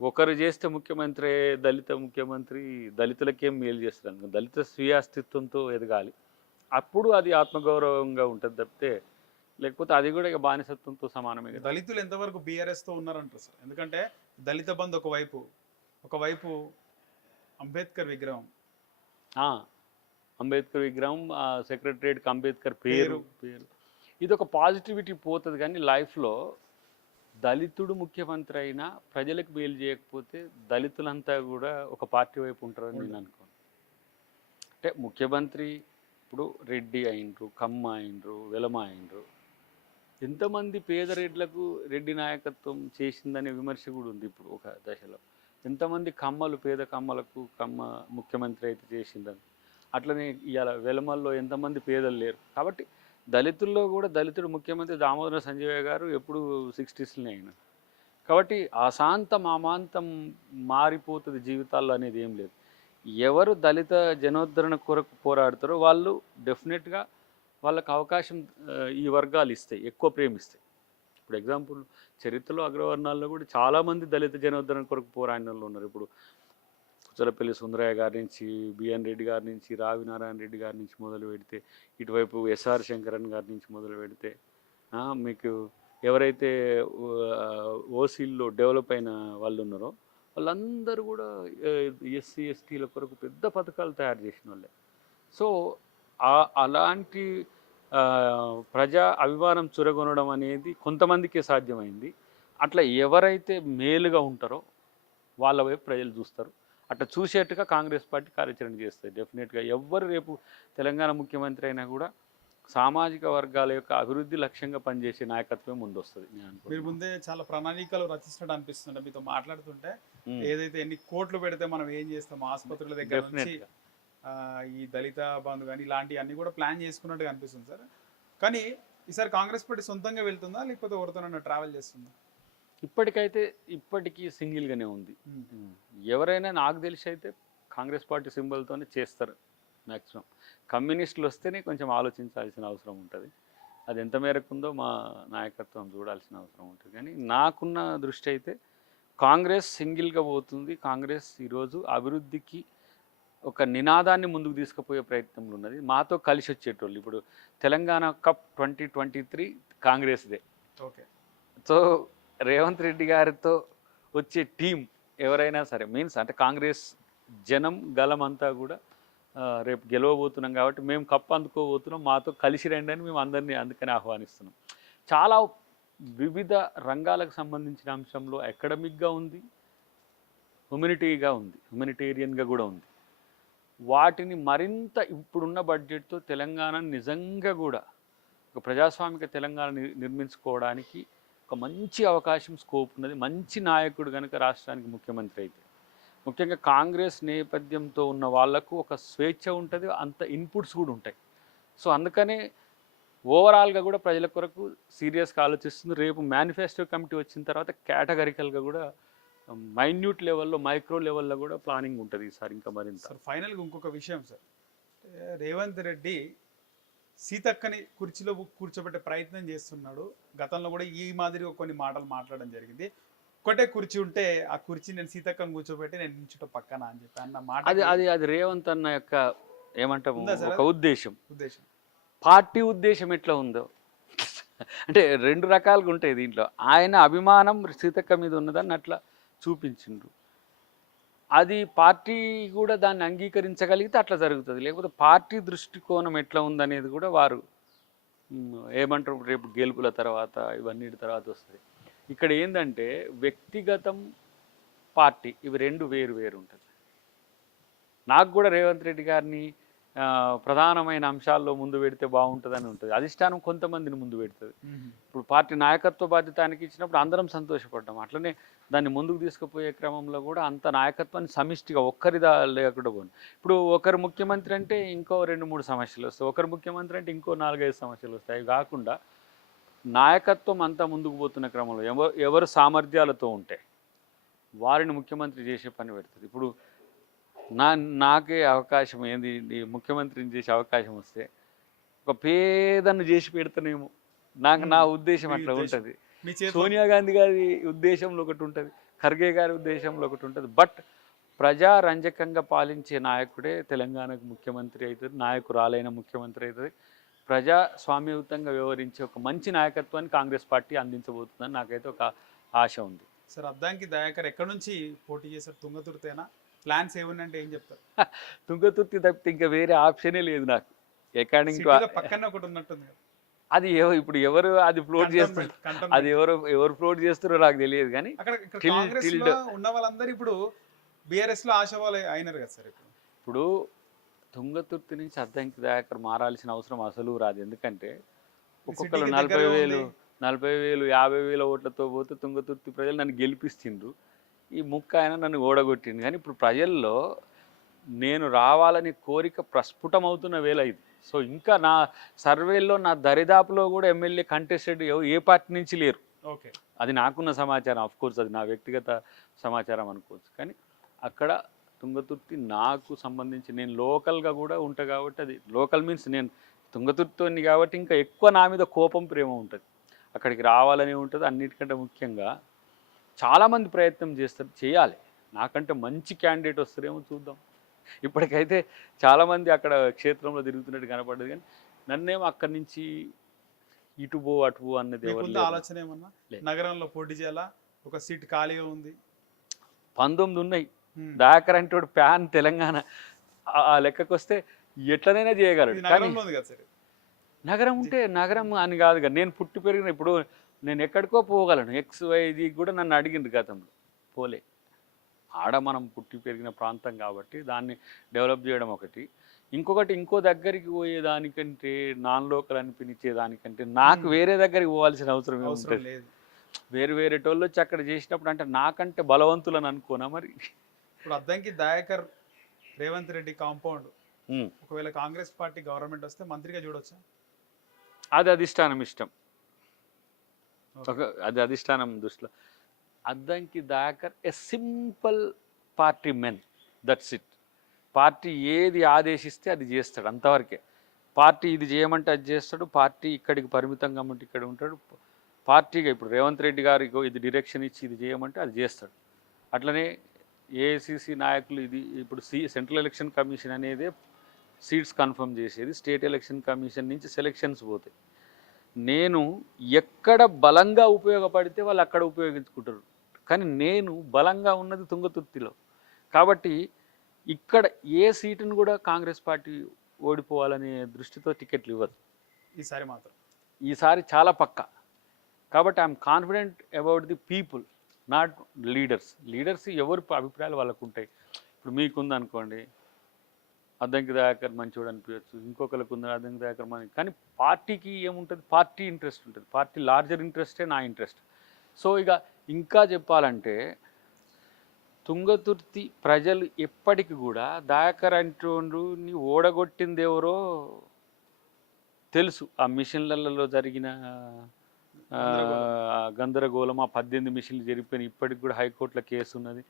ఒకరు చేస్తే ముఖ్యమంత్రి దళిత ముఖ్యమంత్రి దళితులకేం మేలు చేస్తారు, దళిత స్వీయ అస్తిత్వంతో ఎదగాలి, అప్పుడు అది ఆత్మగౌరవంగా ఉంటుంది తప్పితే లేకపోతే అది కూడా ఇక బానిసత్వంతో సమానమే కదా. దళితులు ఎంతవరకు బీఆర్ఎస్తో ఉన్నారంటారు సార్? ఎందుకంటే దళిత బంధు ఒకవైపు అంబేద్కర్ విగ్రహం, అంబేద్కర్ విగ్రహం, సెక్రటరియట్కి అంబేద్కర్ పేరు ఇది ఒక పాజిటివిటీ పోతుంది. కానీ లైఫ్లో దళితుడు ముఖ్యమంత్రి అయినా ప్రజలకు మేలు చేయకపోతే దళితులంతా కూడా ఒక పార్టీ వైపు ఉంటారని నేను అనుకోను. అంటే ముఖ్యమంత్రి ఇప్పుడు రెడ్డి అయినరు, కమ్మ అయినరు, వెలమ అయినరు, ఎంతమంది పేద రెడ్లకు రెడ్డి నాయకత్వం చేసిందనే విమర్శ కూడా ఉంది ఇప్పుడు ఒక దశలో. ఎంతమంది కమ్మలు, పేద కమ్మలకు కమ్మ ముఖ్యమంత్రి అయితే చేసిందని. అట్లనే ఇవాళ వెలమల్లో ఎంతమంది పేదలు లేరు. కాబట్టి దళితుల్లో కూడా దళితుడు ముఖ్యమంత్రి దామోదర సంజయ్ గారు ఎప్పుడు 60sలోనే అయినారు. కాబట్టి అశాంతం అమాంతం మారిపోతుంది జీవితాల్లో అనేది ఏం లేదు. ఎవరు దళిత జనోద్ధరణ కొరకు పోరాడతారో వాళ్ళు డెఫినెట్గా వాళ్ళకు అవకాశం ఈ వర్గాలు ఇస్తాయి, ఎక్కువ ప్రేమిస్తాయి. ఇప్పుడు ఎగ్జాంపుల్ చరిత్రలో అగ్రవర్ణాల్లో కూడా చాలామంది దళిత జనోద్ధరణ కొరకు పోరాడిన వాళ్ళు ఉన్నారు. ఇప్పుడు కుచలపల్లి సుందరయ్య గారి నుంచి, బిఎన్ రెడ్డి గారి నుంచి, రావి నారాయణ రెడ్డి గారి నుంచి మొదలు పెడితే, ఇటువైపు ఎస్ఆర్ శంకరన్ గారి నుంచి మొదలు పెడితే, మీకు ఎవరైతే ఓసీల్లో డెవలప్ అయిన వాళ్ళు ఉన్నారో వాళ్ళందరూ కూడా ఎస్సీ ఎస్టీల కొరకు పెద్ద పథకాలు తయారు చేసిన వాళ్ళే. సో అలాంటి ప్రజా అభిమానం చురగొనడం అనేది కొంతమందికే సాధ్యమైంది. అట్లా ఎవరైతే మేలుగా ఉంటారో వాళ్ళ వైపు ప్రజలు చూస్తారు. అట్లా చూసేట్టుగా కాంగ్రెస్ పార్టీ కార్యాచరణ చేస్తుంది. డెఫినెట్గా ఎవ్వరు రేపు తెలంగాణ ముఖ్యమంత్రి అయినా కూడా సామాజిక వర్గాల యొక్క అభివృద్ధి లక్ష్యంగా పనిచేసే నాయకత్వం ముందొస్తుంది. మీరు ముందే చాలా ప్రణాళికలు రచిస్తున్నట్టు అనిపిస్తుంది మీతో మాట్లాడుతుంటే. ఏదైతే ఎన్ని కోట్లు పెడితే మనం ఏం చేస్తాం, ఆసుపత్రుల దగ్గర నుంచి ఈ దళిత బంధు కానీ ఇలాంటివన్నీ కూడా ప్లాన్ చేసుకున్నట్టుగా అనిపిస్తుంది సార్. కానీ ఈసారి కాంగ్రెస్ పార్టీ సొంతంగా వెళ్తుందా లేకపోతే ఎవరితోనైనా ట్రావెల్ చేస్తుందా? ఇప్పటికీ సింగిల్గానే ఉంది. ఎవరైనా నాకు తెలిసి అయితే కాంగ్రెస్ పార్టీ సింబల్తోనే చేస్తారు మ్యాక్సిమం. కమ్యూనిస్టులు వస్తేనే కొంచెం ఆలోచించాల్సిన అవసరం ఉంటుంది. అది ఎంత మేరకు ఉందో మా నాయకత్వం చూడాల్సిన అవసరం ఉంటుంది. కానీ నాకున్న దృష్టి అయితే కాంగ్రెస్ సింగిల్గా పోతుంది. కాంగ్రెస్ ఈరోజు అభివృద్ధికి ఒక నినాదాన్ని ముందుకు తీసుకుపోయే ప్రయత్నంలో ఉన్నది. మాతో కలిసి వచ్చేటోళ్ళు ఇప్పుడు తెలంగాణ కప్ 2023 కాంగ్రెస్దే. ఓకే. సో రేవంత్ రెడ్డి గారితో వచ్చే టీం ఎవరైనా సరే మీన్స్ అంటే కాంగ్రెస్ జనం గలం అంతా కూడా రేపు గెలవబోతున్నాం కాబట్టి మేము కప్పు అందుకోబోతున్నాం, మాతో కలిసి రండి అని మేము అందరినీ అందుకని ఆహ్వానిస్తున్నాం. చాలా వివిధ రంగాలకు సంబంధించిన అంశంలో అకాడమిక్గా ఉంది, హ్యూమనిటీగా ఉంది, హ్యూమనిటేరియన్గా కూడా ఉంది. వాటిని మరింత ఇప్పుడున్న బడ్జెట్తో తెలంగాణ నిజంగా కూడా ఒక ప్రజాస్వామిక తెలంగాణ నిర్మించుకోవడానికి ఒక మంచి అవకాశం, స్కోప్ ఉన్నది. మంచి నాయకుడు కనుక రాష్ట్రానికి ముఖ్యమంత్రి అయితే, ముఖ్యంగా కాంగ్రెస్ నేపథ్యంతో ఉన్న వాళ్లకు ఒక స్వేచ్ఛ ఉంటుంది, అంత ఇన్పుట్స్ కూడా ఉంటాయి. సో అందుకనే ఓవరాల్గా కూడా ప్రజల కొరకు సీరియస్గా ఆలోచిస్తుంది. రేపు మేనిఫెస్టో కమిటీ వచ్చిన తర్వాత కేటగరికల్గా కూడా మైన్యూట్ లెవెల్లో, మైక్రో లెవెల్లో కూడా ప్లానింగ్ ఉంటుంది ఈసారి ఇంకా మరింత. సార్ ఫైనల్గా ఇంకొక విషయం సార్, రేవంత్ రెడ్డి సీతక్కని కుర్చీలో కూర్చోబెట్టే ప్రయత్నం చేస్తున్నాడు. గతంలో కూడా ఈ మాదిరిగా కొన్ని మాటలు మాట్లాడడం జరిగింది. ఒకటే కుర్చీ ఉంటే ఆ కుర్చీ నేను సీతక్కని కూర్చోబెట్టి నేను నించుట పక్కన అని చెప్పి అన్న మాట అది రేవంత్ అన్న యొక్క ఏమంటాము ఒక ఉద్దేశం. పార్టీ ఉద్దేశం ఎట్లా ఉందో అంటే రెండు రకాలుగా ఉంటాయి దీంట్లో. ఆయన అభిమానం సీతక్క మీద ఉన్నదాన్ని అట్లా చూపించిండ్రు. అది పార్టీ కూడా దాన్ని అంగీకరించగలిగితే అట్లా జరుగుతుంది. లేకపోతే పార్టీ దృష్టికోణం ఎట్లా ఉందనేది కూడా వారు ఏమంటారు రేపు గెలుపుల తర్వాత ఇవన్నిటి తర్వాత వస్తుంది. ఇక్కడ ఏంటంటే వ్యక్తిగతం, పార్టీ ఇవి రెండు వేరు ఉంటుంది. నాకు కూడా రేవంత్ రెడ్డి గారిని ప్రధానమైన అంశాల్లో ముందు పెడితే బాగుంటుందని ఉంటుంది. అధిష్టానం కొంతమందిని ముందు పెడుతుంది. ఇప్పుడు పార్టీ నాయకత్వ బాధ్యతానికి ఇచ్చినప్పుడు అందరం సంతోషపడ్డాం. అట్లనే దాన్ని ముందుకు తీసుకుపోయే క్రమంలో కూడా అంత నాయకత్వాన్ని సమిష్టిగా ఒక్కరిదా లేకుండా పోను. ఇప్పుడు ఒకరు ముఖ్యమంత్రి అంటే ఇంకో 2-3 సమస్యలు వస్తాయి, ఒకరు ముఖ్యమంత్రి అంటే ఇంకో 4-5 సమస్యలు వస్తాయి. కాకుండా నాయకత్వం అంతా ముందుకు పోతున్న క్రమంలో ఎవరు సామర్థ్యాలతో ఉంటే వారిని ముఖ్యమంత్రి చేసే పని పెడుతుంది. ఇప్పుడు నాకే అవకాశం ఏంది ముఖ్యమంత్రిని చేసే అవకాశం వస్తే ఒక పేదను చేసి పెడతానేమో, నా ఉద్దేశం అట్లా ఉంటుంది. సోనియా గాంధీ గారి ఉద్దేశంలో ఒకటి ఉంటుంది, ఖర్గే గారి ఉద్దేశంలో ఒకటి ఉంటుంది. బట్ ప్రజారంజకంగా పాలించే నాయకుడే తెలంగాణకు ముఖ్యమంత్రి అవుతుంది, నాయకురాలైన ముఖ్యమంత్రి అవుతుంది. ప్రజాస్వామ్యయుతంగా వ్యవహరించే ఒక మంచి నాయకత్వాన్ని కాంగ్రెస్ పార్టీ అందించబోతుందని నాకైతే ఒక ఆశ ఉంది. సార్ అద్దంకి దయాకర్ ఎక్కడి నుంచి పోటీ చేశారు? తుంగతుర్తేనా? ప్లాన్స్ ఏమున్నాయంటే ఏం చెప్తారు? తుంగతుర్తి తప్పితే ఇంకా వేరే ఆప్షనే లేదు నాకు. అకార్డింగ్ పక్కన ఒకటి ఉన్నట్టుంది. అది ఇప్పుడు ఎవరు అది ఫ్లోట్ చేస్తారు, అది ఎవరు ఫ్లోట్ చేస్తారో నాకు తెలియదు. కానీ ఉన్న వాళ్ళందరూ ఇప్పుడు బీఆర్ఎస్ లో ఆశావాళ్ళు అయినారు కదా సార్. ఇప్పుడు తుంగతుర్తి నుంచి అద్దంకి దయాకర్ మారాల్సిన అవసరం అసలు రాదు. ఎందుకంటే ఒక్కొక్కరు 40,000, 50,000 ఓట్లతో పోతే తుంగతుర్తి ప్రజలు నన్ను గెలిపిస్తుండ్రు. ఈ ముక్క ఆయన నన్ను ఓడగొట్టిండు. కానీ ఇప్పుడు ప్రజల్లో నేను రావాలని కోరిక ప్రస్ఫుటమవుతున్న వేళ ఇది. సో ఇంకా నా సర్వేల్లో నా దరిదాపులో కూడా ఎమ్మెల్యే కంటెస్టెడ్ ఏ పార్టీ నుంచి లేరు. ఓకే. అది నాకున్న సమాచారం, ఆఫ్ కోర్స్ అది నా వ్యక్తిగత సమాచారం అనుకోవచ్చు. కానీ అక్కడ తుంగతుర్తి నాకు సంబంధించి నేను లోకల్గా కూడా ఉంటా కాబట్టి, అది లోకల్ మీన్స్ నేను తుంగతుర్తిని కాబట్టి ఇంకా ఎక్కువ నా మీద కోపం ప్రేమ ఉంటుంది. అక్కడికి రావాలని ఉంటుంది. అన్నిటికంటే ముఖ్యంగా చాలామంది ప్రయత్నం చేస్తారు, చేయాలి. నాకంటే మంచి క్యాండిడేట్ వస్తారేమో చూద్దాం. ఇప్పటికైతే చాలామంది అక్కడ క్షేత్రంలో తిరుగుతున్నట్టు కనపడ్డది, కానీ నన్నేమో అక్కడి నుంచి ఇటు పో అటు పో అన్నది ఎవరు మీకుందా లేరు. ఆలోచన ఏమన్నా లేదు. నగరంలో పోటీ చేయాలా? ఒక సీట్ ఖాళీగా ఉంది. 19 ఉన్నాయి. హ్మ్. దయాకర్ అంటే వాడు ప్యాన్ తెలంగాణ ఆ లెక్కకు వస్తే ఎట్లనైనా ఇది చేయగలడు. కానీ నగరంలో ఉంది కదా సార్. నగరం ఉంటే నగరం అని కాదు కదా. నేను పుట్టి పెరిగిన ఇప్పుడు నేను ఎక్కడికో పోగలను. XYZ కూడా నన్ను అడిగింది గతంలో, పోలే. ఆడ మనం పుట్టి పెరిగిన ప్రాంతం కాబట్టి దాన్ని డెవలప్ చేయడం ఒకటి. ఇంకొకటి, ఇంకో దగ్గరికి పోయేదానికంటే, నాన్ లోకల్ అని పిలిచేదానికంటే నాకు వేరే దగ్గరికి పోవాల్సిన అవసరం అవసరం ఏముంటుంది? లేదు. వేరే టోళ్ళు వచ్చి అక్కడ చేసినప్పుడు అంటే నాకంటే బలవంతులని అనుకోనా మరి? ఇప్పుడు అద్దంకి దయాకర్ రేవంత్ రెడ్డి కాంపౌండ్ ఉమ్. ఒకవేళ కాంగ్రెస్ పార్టీ గవర్నమెంట్ వస్తే మంత్రిగా చూడొచ్చా? అది అధిష్టానం ఇష్టం. అది అధిష్టానం దృష్టిలో. Addanki Dayakar a simple party men, that's it. Party ఏది ఆదేశిస్తే అది చేస్తాడు, అంతవరకే. పార్టీ ఇది చేయమంటే అది చేస్తాడు. పార్టీ ఇక్కడికి పరిమితం కమ్మంటే ఇక్కడ ఉంటాడు. పార్టీగా ఇప్పుడు రేవంత్ రెడ్డి గారు ఇగో ఇది డైరెక్షన్ ఇచ్చి ఇది చేయమంటే అది చేస్తాడు. అట్లనే ఏఐసిసి నాయకులు ఇది ఇప్పుడు సెంట్రల్ ఎలక్షన్ కమిషన్ అనేదే సీట్స్ కన్ఫర్మ్ చేసేది. స్టేట్ ఎలక్షన్ కమిషన్ నుంచి సెలక్షన్స్ పోతాయి. నేను ఎక్కడ బలంగా ఉపయోగపడితే వాళ్ళు అక్కడ ఉపయోగించుకుంటారు. కానీ నేను బలంగా ఉన్నది తుంగతుర్తిలో కాబట్టి ఇక్కడ ఏ సీటును కూడా కాంగ్రెస్ పార్టీ ఓడిపోవాలనే దృష్టితో టికెట్లు ఇవ్వదు ఈసారి మాత్రం. ఈసారి చాలా పక్కా. కాబట్టి I'm confident about the people, not leaders ఎవరి అభిప్రాయాలు వాళ్ళకు ఉంటాయి. ఇప్పుడు మీకుంది అనుకోండి, అద్దంకి దయాకర్ మంచివాడు అనిపించచ్చు, ఇంకొకరికి ఉంది అద్దంకి దయాకర్ మంచి. కానీ పార్టీకి ఏముంటుంది? పార్టీ ఇంట్రెస్ట్ ఉంటుంది. పార్టీ లార్జర్ ఇంట్రెస్టే నా ఇంట్రెస్ట్. సో ఇక ఇంకా చెప్పాలంటే తుంగతుర్తి ప్రజలు ఎప్పటికి కూడా దయాకర్ అంటోని ఓడగొట్టింది ఎవరో తెలుసు. ఆ మిషన్లలో జరిగిన గందరగోళం, ఆ 18 మిషన్లు జరిగిపోయినాయి. ఇప్పటికి కూడా హైకోర్టులో కేసు ఉన్నది.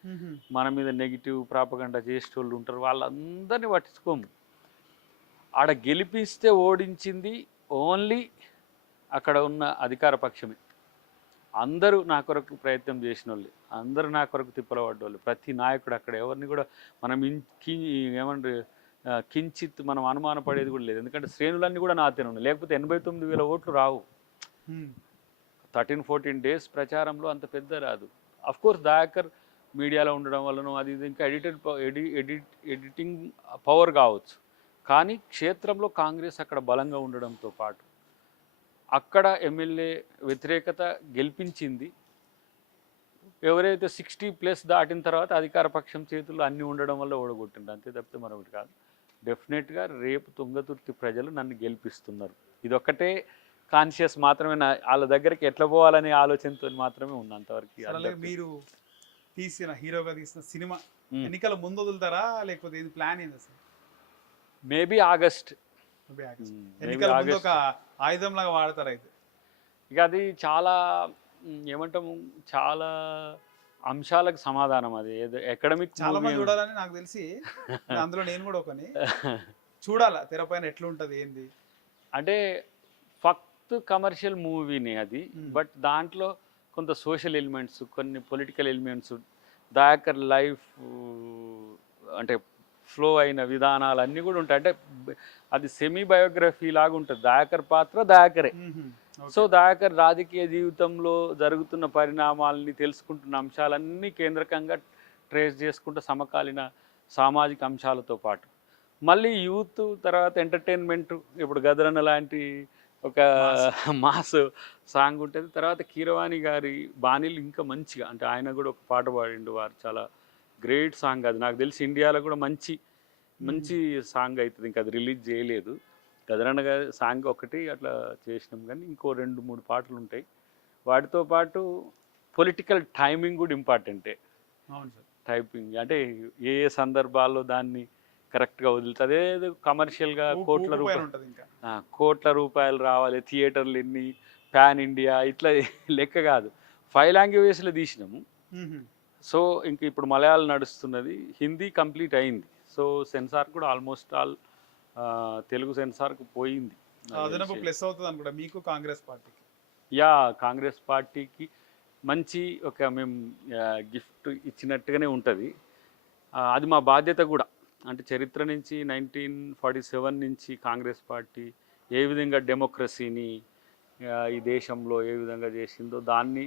మన మీద నెగిటివ్ ప్రాపగండా చేసేటోళ్ళు ఉంటారు. వాళ్ళందరినీ పట్టించుకోము. ఆడ గెలిపిస్తే ఓడించింది ఓన్లీ అక్కడ ఉన్న అధికార పక్షమే. అందరూ నా కొరకు ప్రయత్నం చేసిన వాళ్ళే, అందరూ నా కొరకు తిప్పలపడ్డోళ్ళు. ప్రతి నాయకుడు అక్కడ ఎవరిని కూడా మనం ఏమంటారు కించిత్ మనం అనుమానపడేది కూడా లేదు. ఎందుకంటే శ్రేణులన్నీ కూడా నాతోనే ఉన్నాయి. లేకపోతే 89,000 ఓట్లు రావు. 13-14 డేస్ ప్రచారంలో అంత పెద్ద రాదు. అఫ్కోర్స్ దయాకర్ మీడియాలో ఉండడం వలన అది ఇది ఇంకా ఎడిటింగ్ పవర్ కావచ్చు. కానీ క్షేత్రంలో కాంగ్రెస్ అక్కడ బలంగా ఉండడంతో పాటు అక్కడ ఎమ్మెల్యే వ్యతిరేకత గెలిపించింది. ఎవరైతే 60+ దాటిన తర్వాత అధికార పక్షం చేతుల్లో అన్నీ ఉండడం వల్ల ఓడగొట్టిండు, అంతే తప్పితే మరొకటి కాదు. డెఫినెట్గా రేపు తుంగతుర్తి ప్రజలు నన్ను గెలిపిస్తున్నారు. ఇదొక్కటే కాన్షియస్ మాత్రమే, వాళ్ళ దగ్గరికి ఎట్లా పోవాలనే ఆలోచనతో మాత్రమే ఉంది అంతవరకు. మీరు హీరోగా తీసిన సినిమా ఎన్నికల ముందు వదులుతారా లేకపోతే ఇది ప్లాన్ ఏంది అసలు? Maybe August. ఎన్నికల ముందు ఒక ఆయుధం లాగా వాడతారు అయితే. ఇక అది చాలా ఏమంటాము, చాలా అంశాలకు సమాధానం. అది ఏదో ఎకడమిక్ చాలా మంది చూడాలని నాకు తెలిసి, అందులో నేను కూడా ఒకని చూడాలా తెరపైన ఎట్లుంటది ఏంది అంటే ఫక్త్ కమర్షియల్ మూవీని అది. బట్ దాంట్లో కొంత సోషల్ ఎలిమెంట్స్, కొన్ని పొలిటికల్ ఎలిమెంట్స్, దయాకర్ లైఫ్ అంటే ఫ్లో అయిన విధానాలు అన్నీ కూడా ఉంటాయి. అంటే అది సెమీ బయోగ్రఫీ లాగా ఉంటుంది. దయాకర్ పాత్ర దయాకరే. సో దయాకర్ రాజకీయ జీవితంలో జరుగుతున్న పరిణామాలని తెలుసుకుంటున్న అంశాలన్నీ కేంద్రకంగా ట్రేస్ చేసుకుంటూ సమకాలీన సామాజిక అంశాలతో పాటు మళ్ళీ యూత్, తర్వాత ఎంటర్టైన్మెంట్. ఇప్పుడు గదరన్న లాంటి ఒక మాస్ సాంగ్ ఉంటుంది. తర్వాత కీరవాణి గారి బాణీలు ఇంకా మంచిగా, అంటే ఆయన కూడా ఒక పాట పాడిండు, వారు చాలా గ్రేట్ సాంగ్. అది నాకు తెలిసి ఇండియాలో కూడా మంచి సాంగ్ అవుతుంది. ఇంకా అది రిలీజ్ చేయలేదు. గదరన్న గారి సాంగ్ ఒకటి అట్లా చేసినాం, కానీ ఇంకో 2-3 పాటలు ఉంటాయి. వాటితో పాటు పొలిటికల్ టైమింగ్ కూడా ఇంపార్టెంటే. అవును సార్. టైపింగ్ అంటే ఏ సందర్భాల్లో దాన్ని కరెక్ట్గా వదులుతుంది. అదే కమర్షియల్గా కోట్ల రూపాయలు రావాలి, థియేటర్లు ఎన్ని, పాన్ ఇండియా ఇట్లా లెక్క కాదు, 5 లాంగ్వేజెస్లో తీసినాము. సో ఇంక ఇప్పుడు మలయాళం నడుస్తున్నది, హిందీ కంప్లీట్ అయింది. సో సెన్సార్ కూడా ఆల్మోస్ట్ ఆల్ తెలుగు సెన్సార్కు పోయింది. అదనపు ప్లస్ అవుతుంది అనుకుంటా మీకు కాంగ్రెస్ పార్టీకి. యా, కాంగ్రెస్ పార్టీకి మంచి ఒక మేము గిఫ్ట్ ఇచ్చినట్టుగానే ఉంటుంది. అది మా బాధ్యత కూడా. అంటే చరిత్ర నుంచి 1947 నుంచి కాంగ్రెస్ పార్టీ ఏ విధంగా డెమోక్రసీని ఈ దేశంలో ఏ విధంగా చేసిందో దాన్ని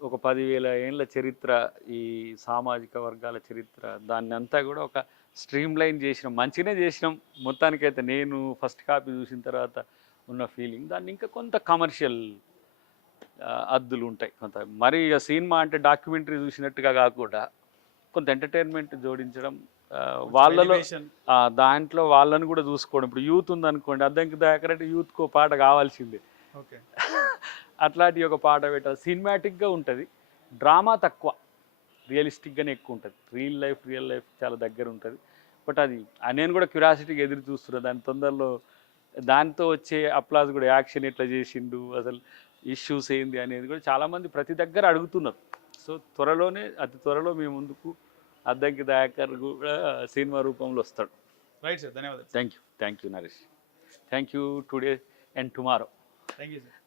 ఒక 10,000 ఏళ్ళ చరిత్ర, ఈ సామాజిక వర్గాల చరిత్ర, దాన్ని అంతా కూడా ఒక స్ట్రీమ్ లైన్ చేసినాం, మంచిగానే చేసినాం. మొత్తానికైతే నేను ఫస్ట్ కాపీ చూసిన తర్వాత ఉన్న ఫీలింగ్, దాన్ని ఇంకా కొంత కమర్షియల్ అద్దులు ఉంటాయి కొంత. మరి ఇక సినిమా అంటే డాక్యుమెంటరీ చూసినట్టుగా కాకుండా కొంత ఎంటర్టైన్మెంట్ జోడించడం, వాళ్ళలో దాంట్లో వాళ్ళని కూడా చూసుకోవడం. ఇప్పుడు యూత్ ఉందనుకోండి, అద్దంకి దాకరంటే యూత్కో పాట కావాల్సిందే. ఓకే. అట్లాంటి ఒక పాట పెట్టాలి. సినిమాటిక్గా ఉంటుంది, డ్రామా తక్కువ, రియలిస్టిక్గానే ఎక్కువ ఉంటుంది. రియల్ లైఫ్ చాలా దగ్గర ఉంటుంది. బట్ అది నేను కూడా క్యూరియాసిటీగా ఎదురు చూస్తున్నాను దాని తొందరలో. దాంతో వచ్చే అప్లాజ్ కూడా, యాక్షన్ ఎట్లా చేసిండు, అసలు ఇష్యూస్ ఏంది అనేది కూడా చాలామంది ప్రతి దగ్గర అడుగుతున్నారు. సో అతి త్వరలో మీ ముందుకు అద్దంకి దయాకర్ కూడా సినిమా రూపంలో వస్తాడు. రైట్ సార్, ధన్యవాదాలు. Thank you Naresh. Thank you today and tomorrow. Thank you sir.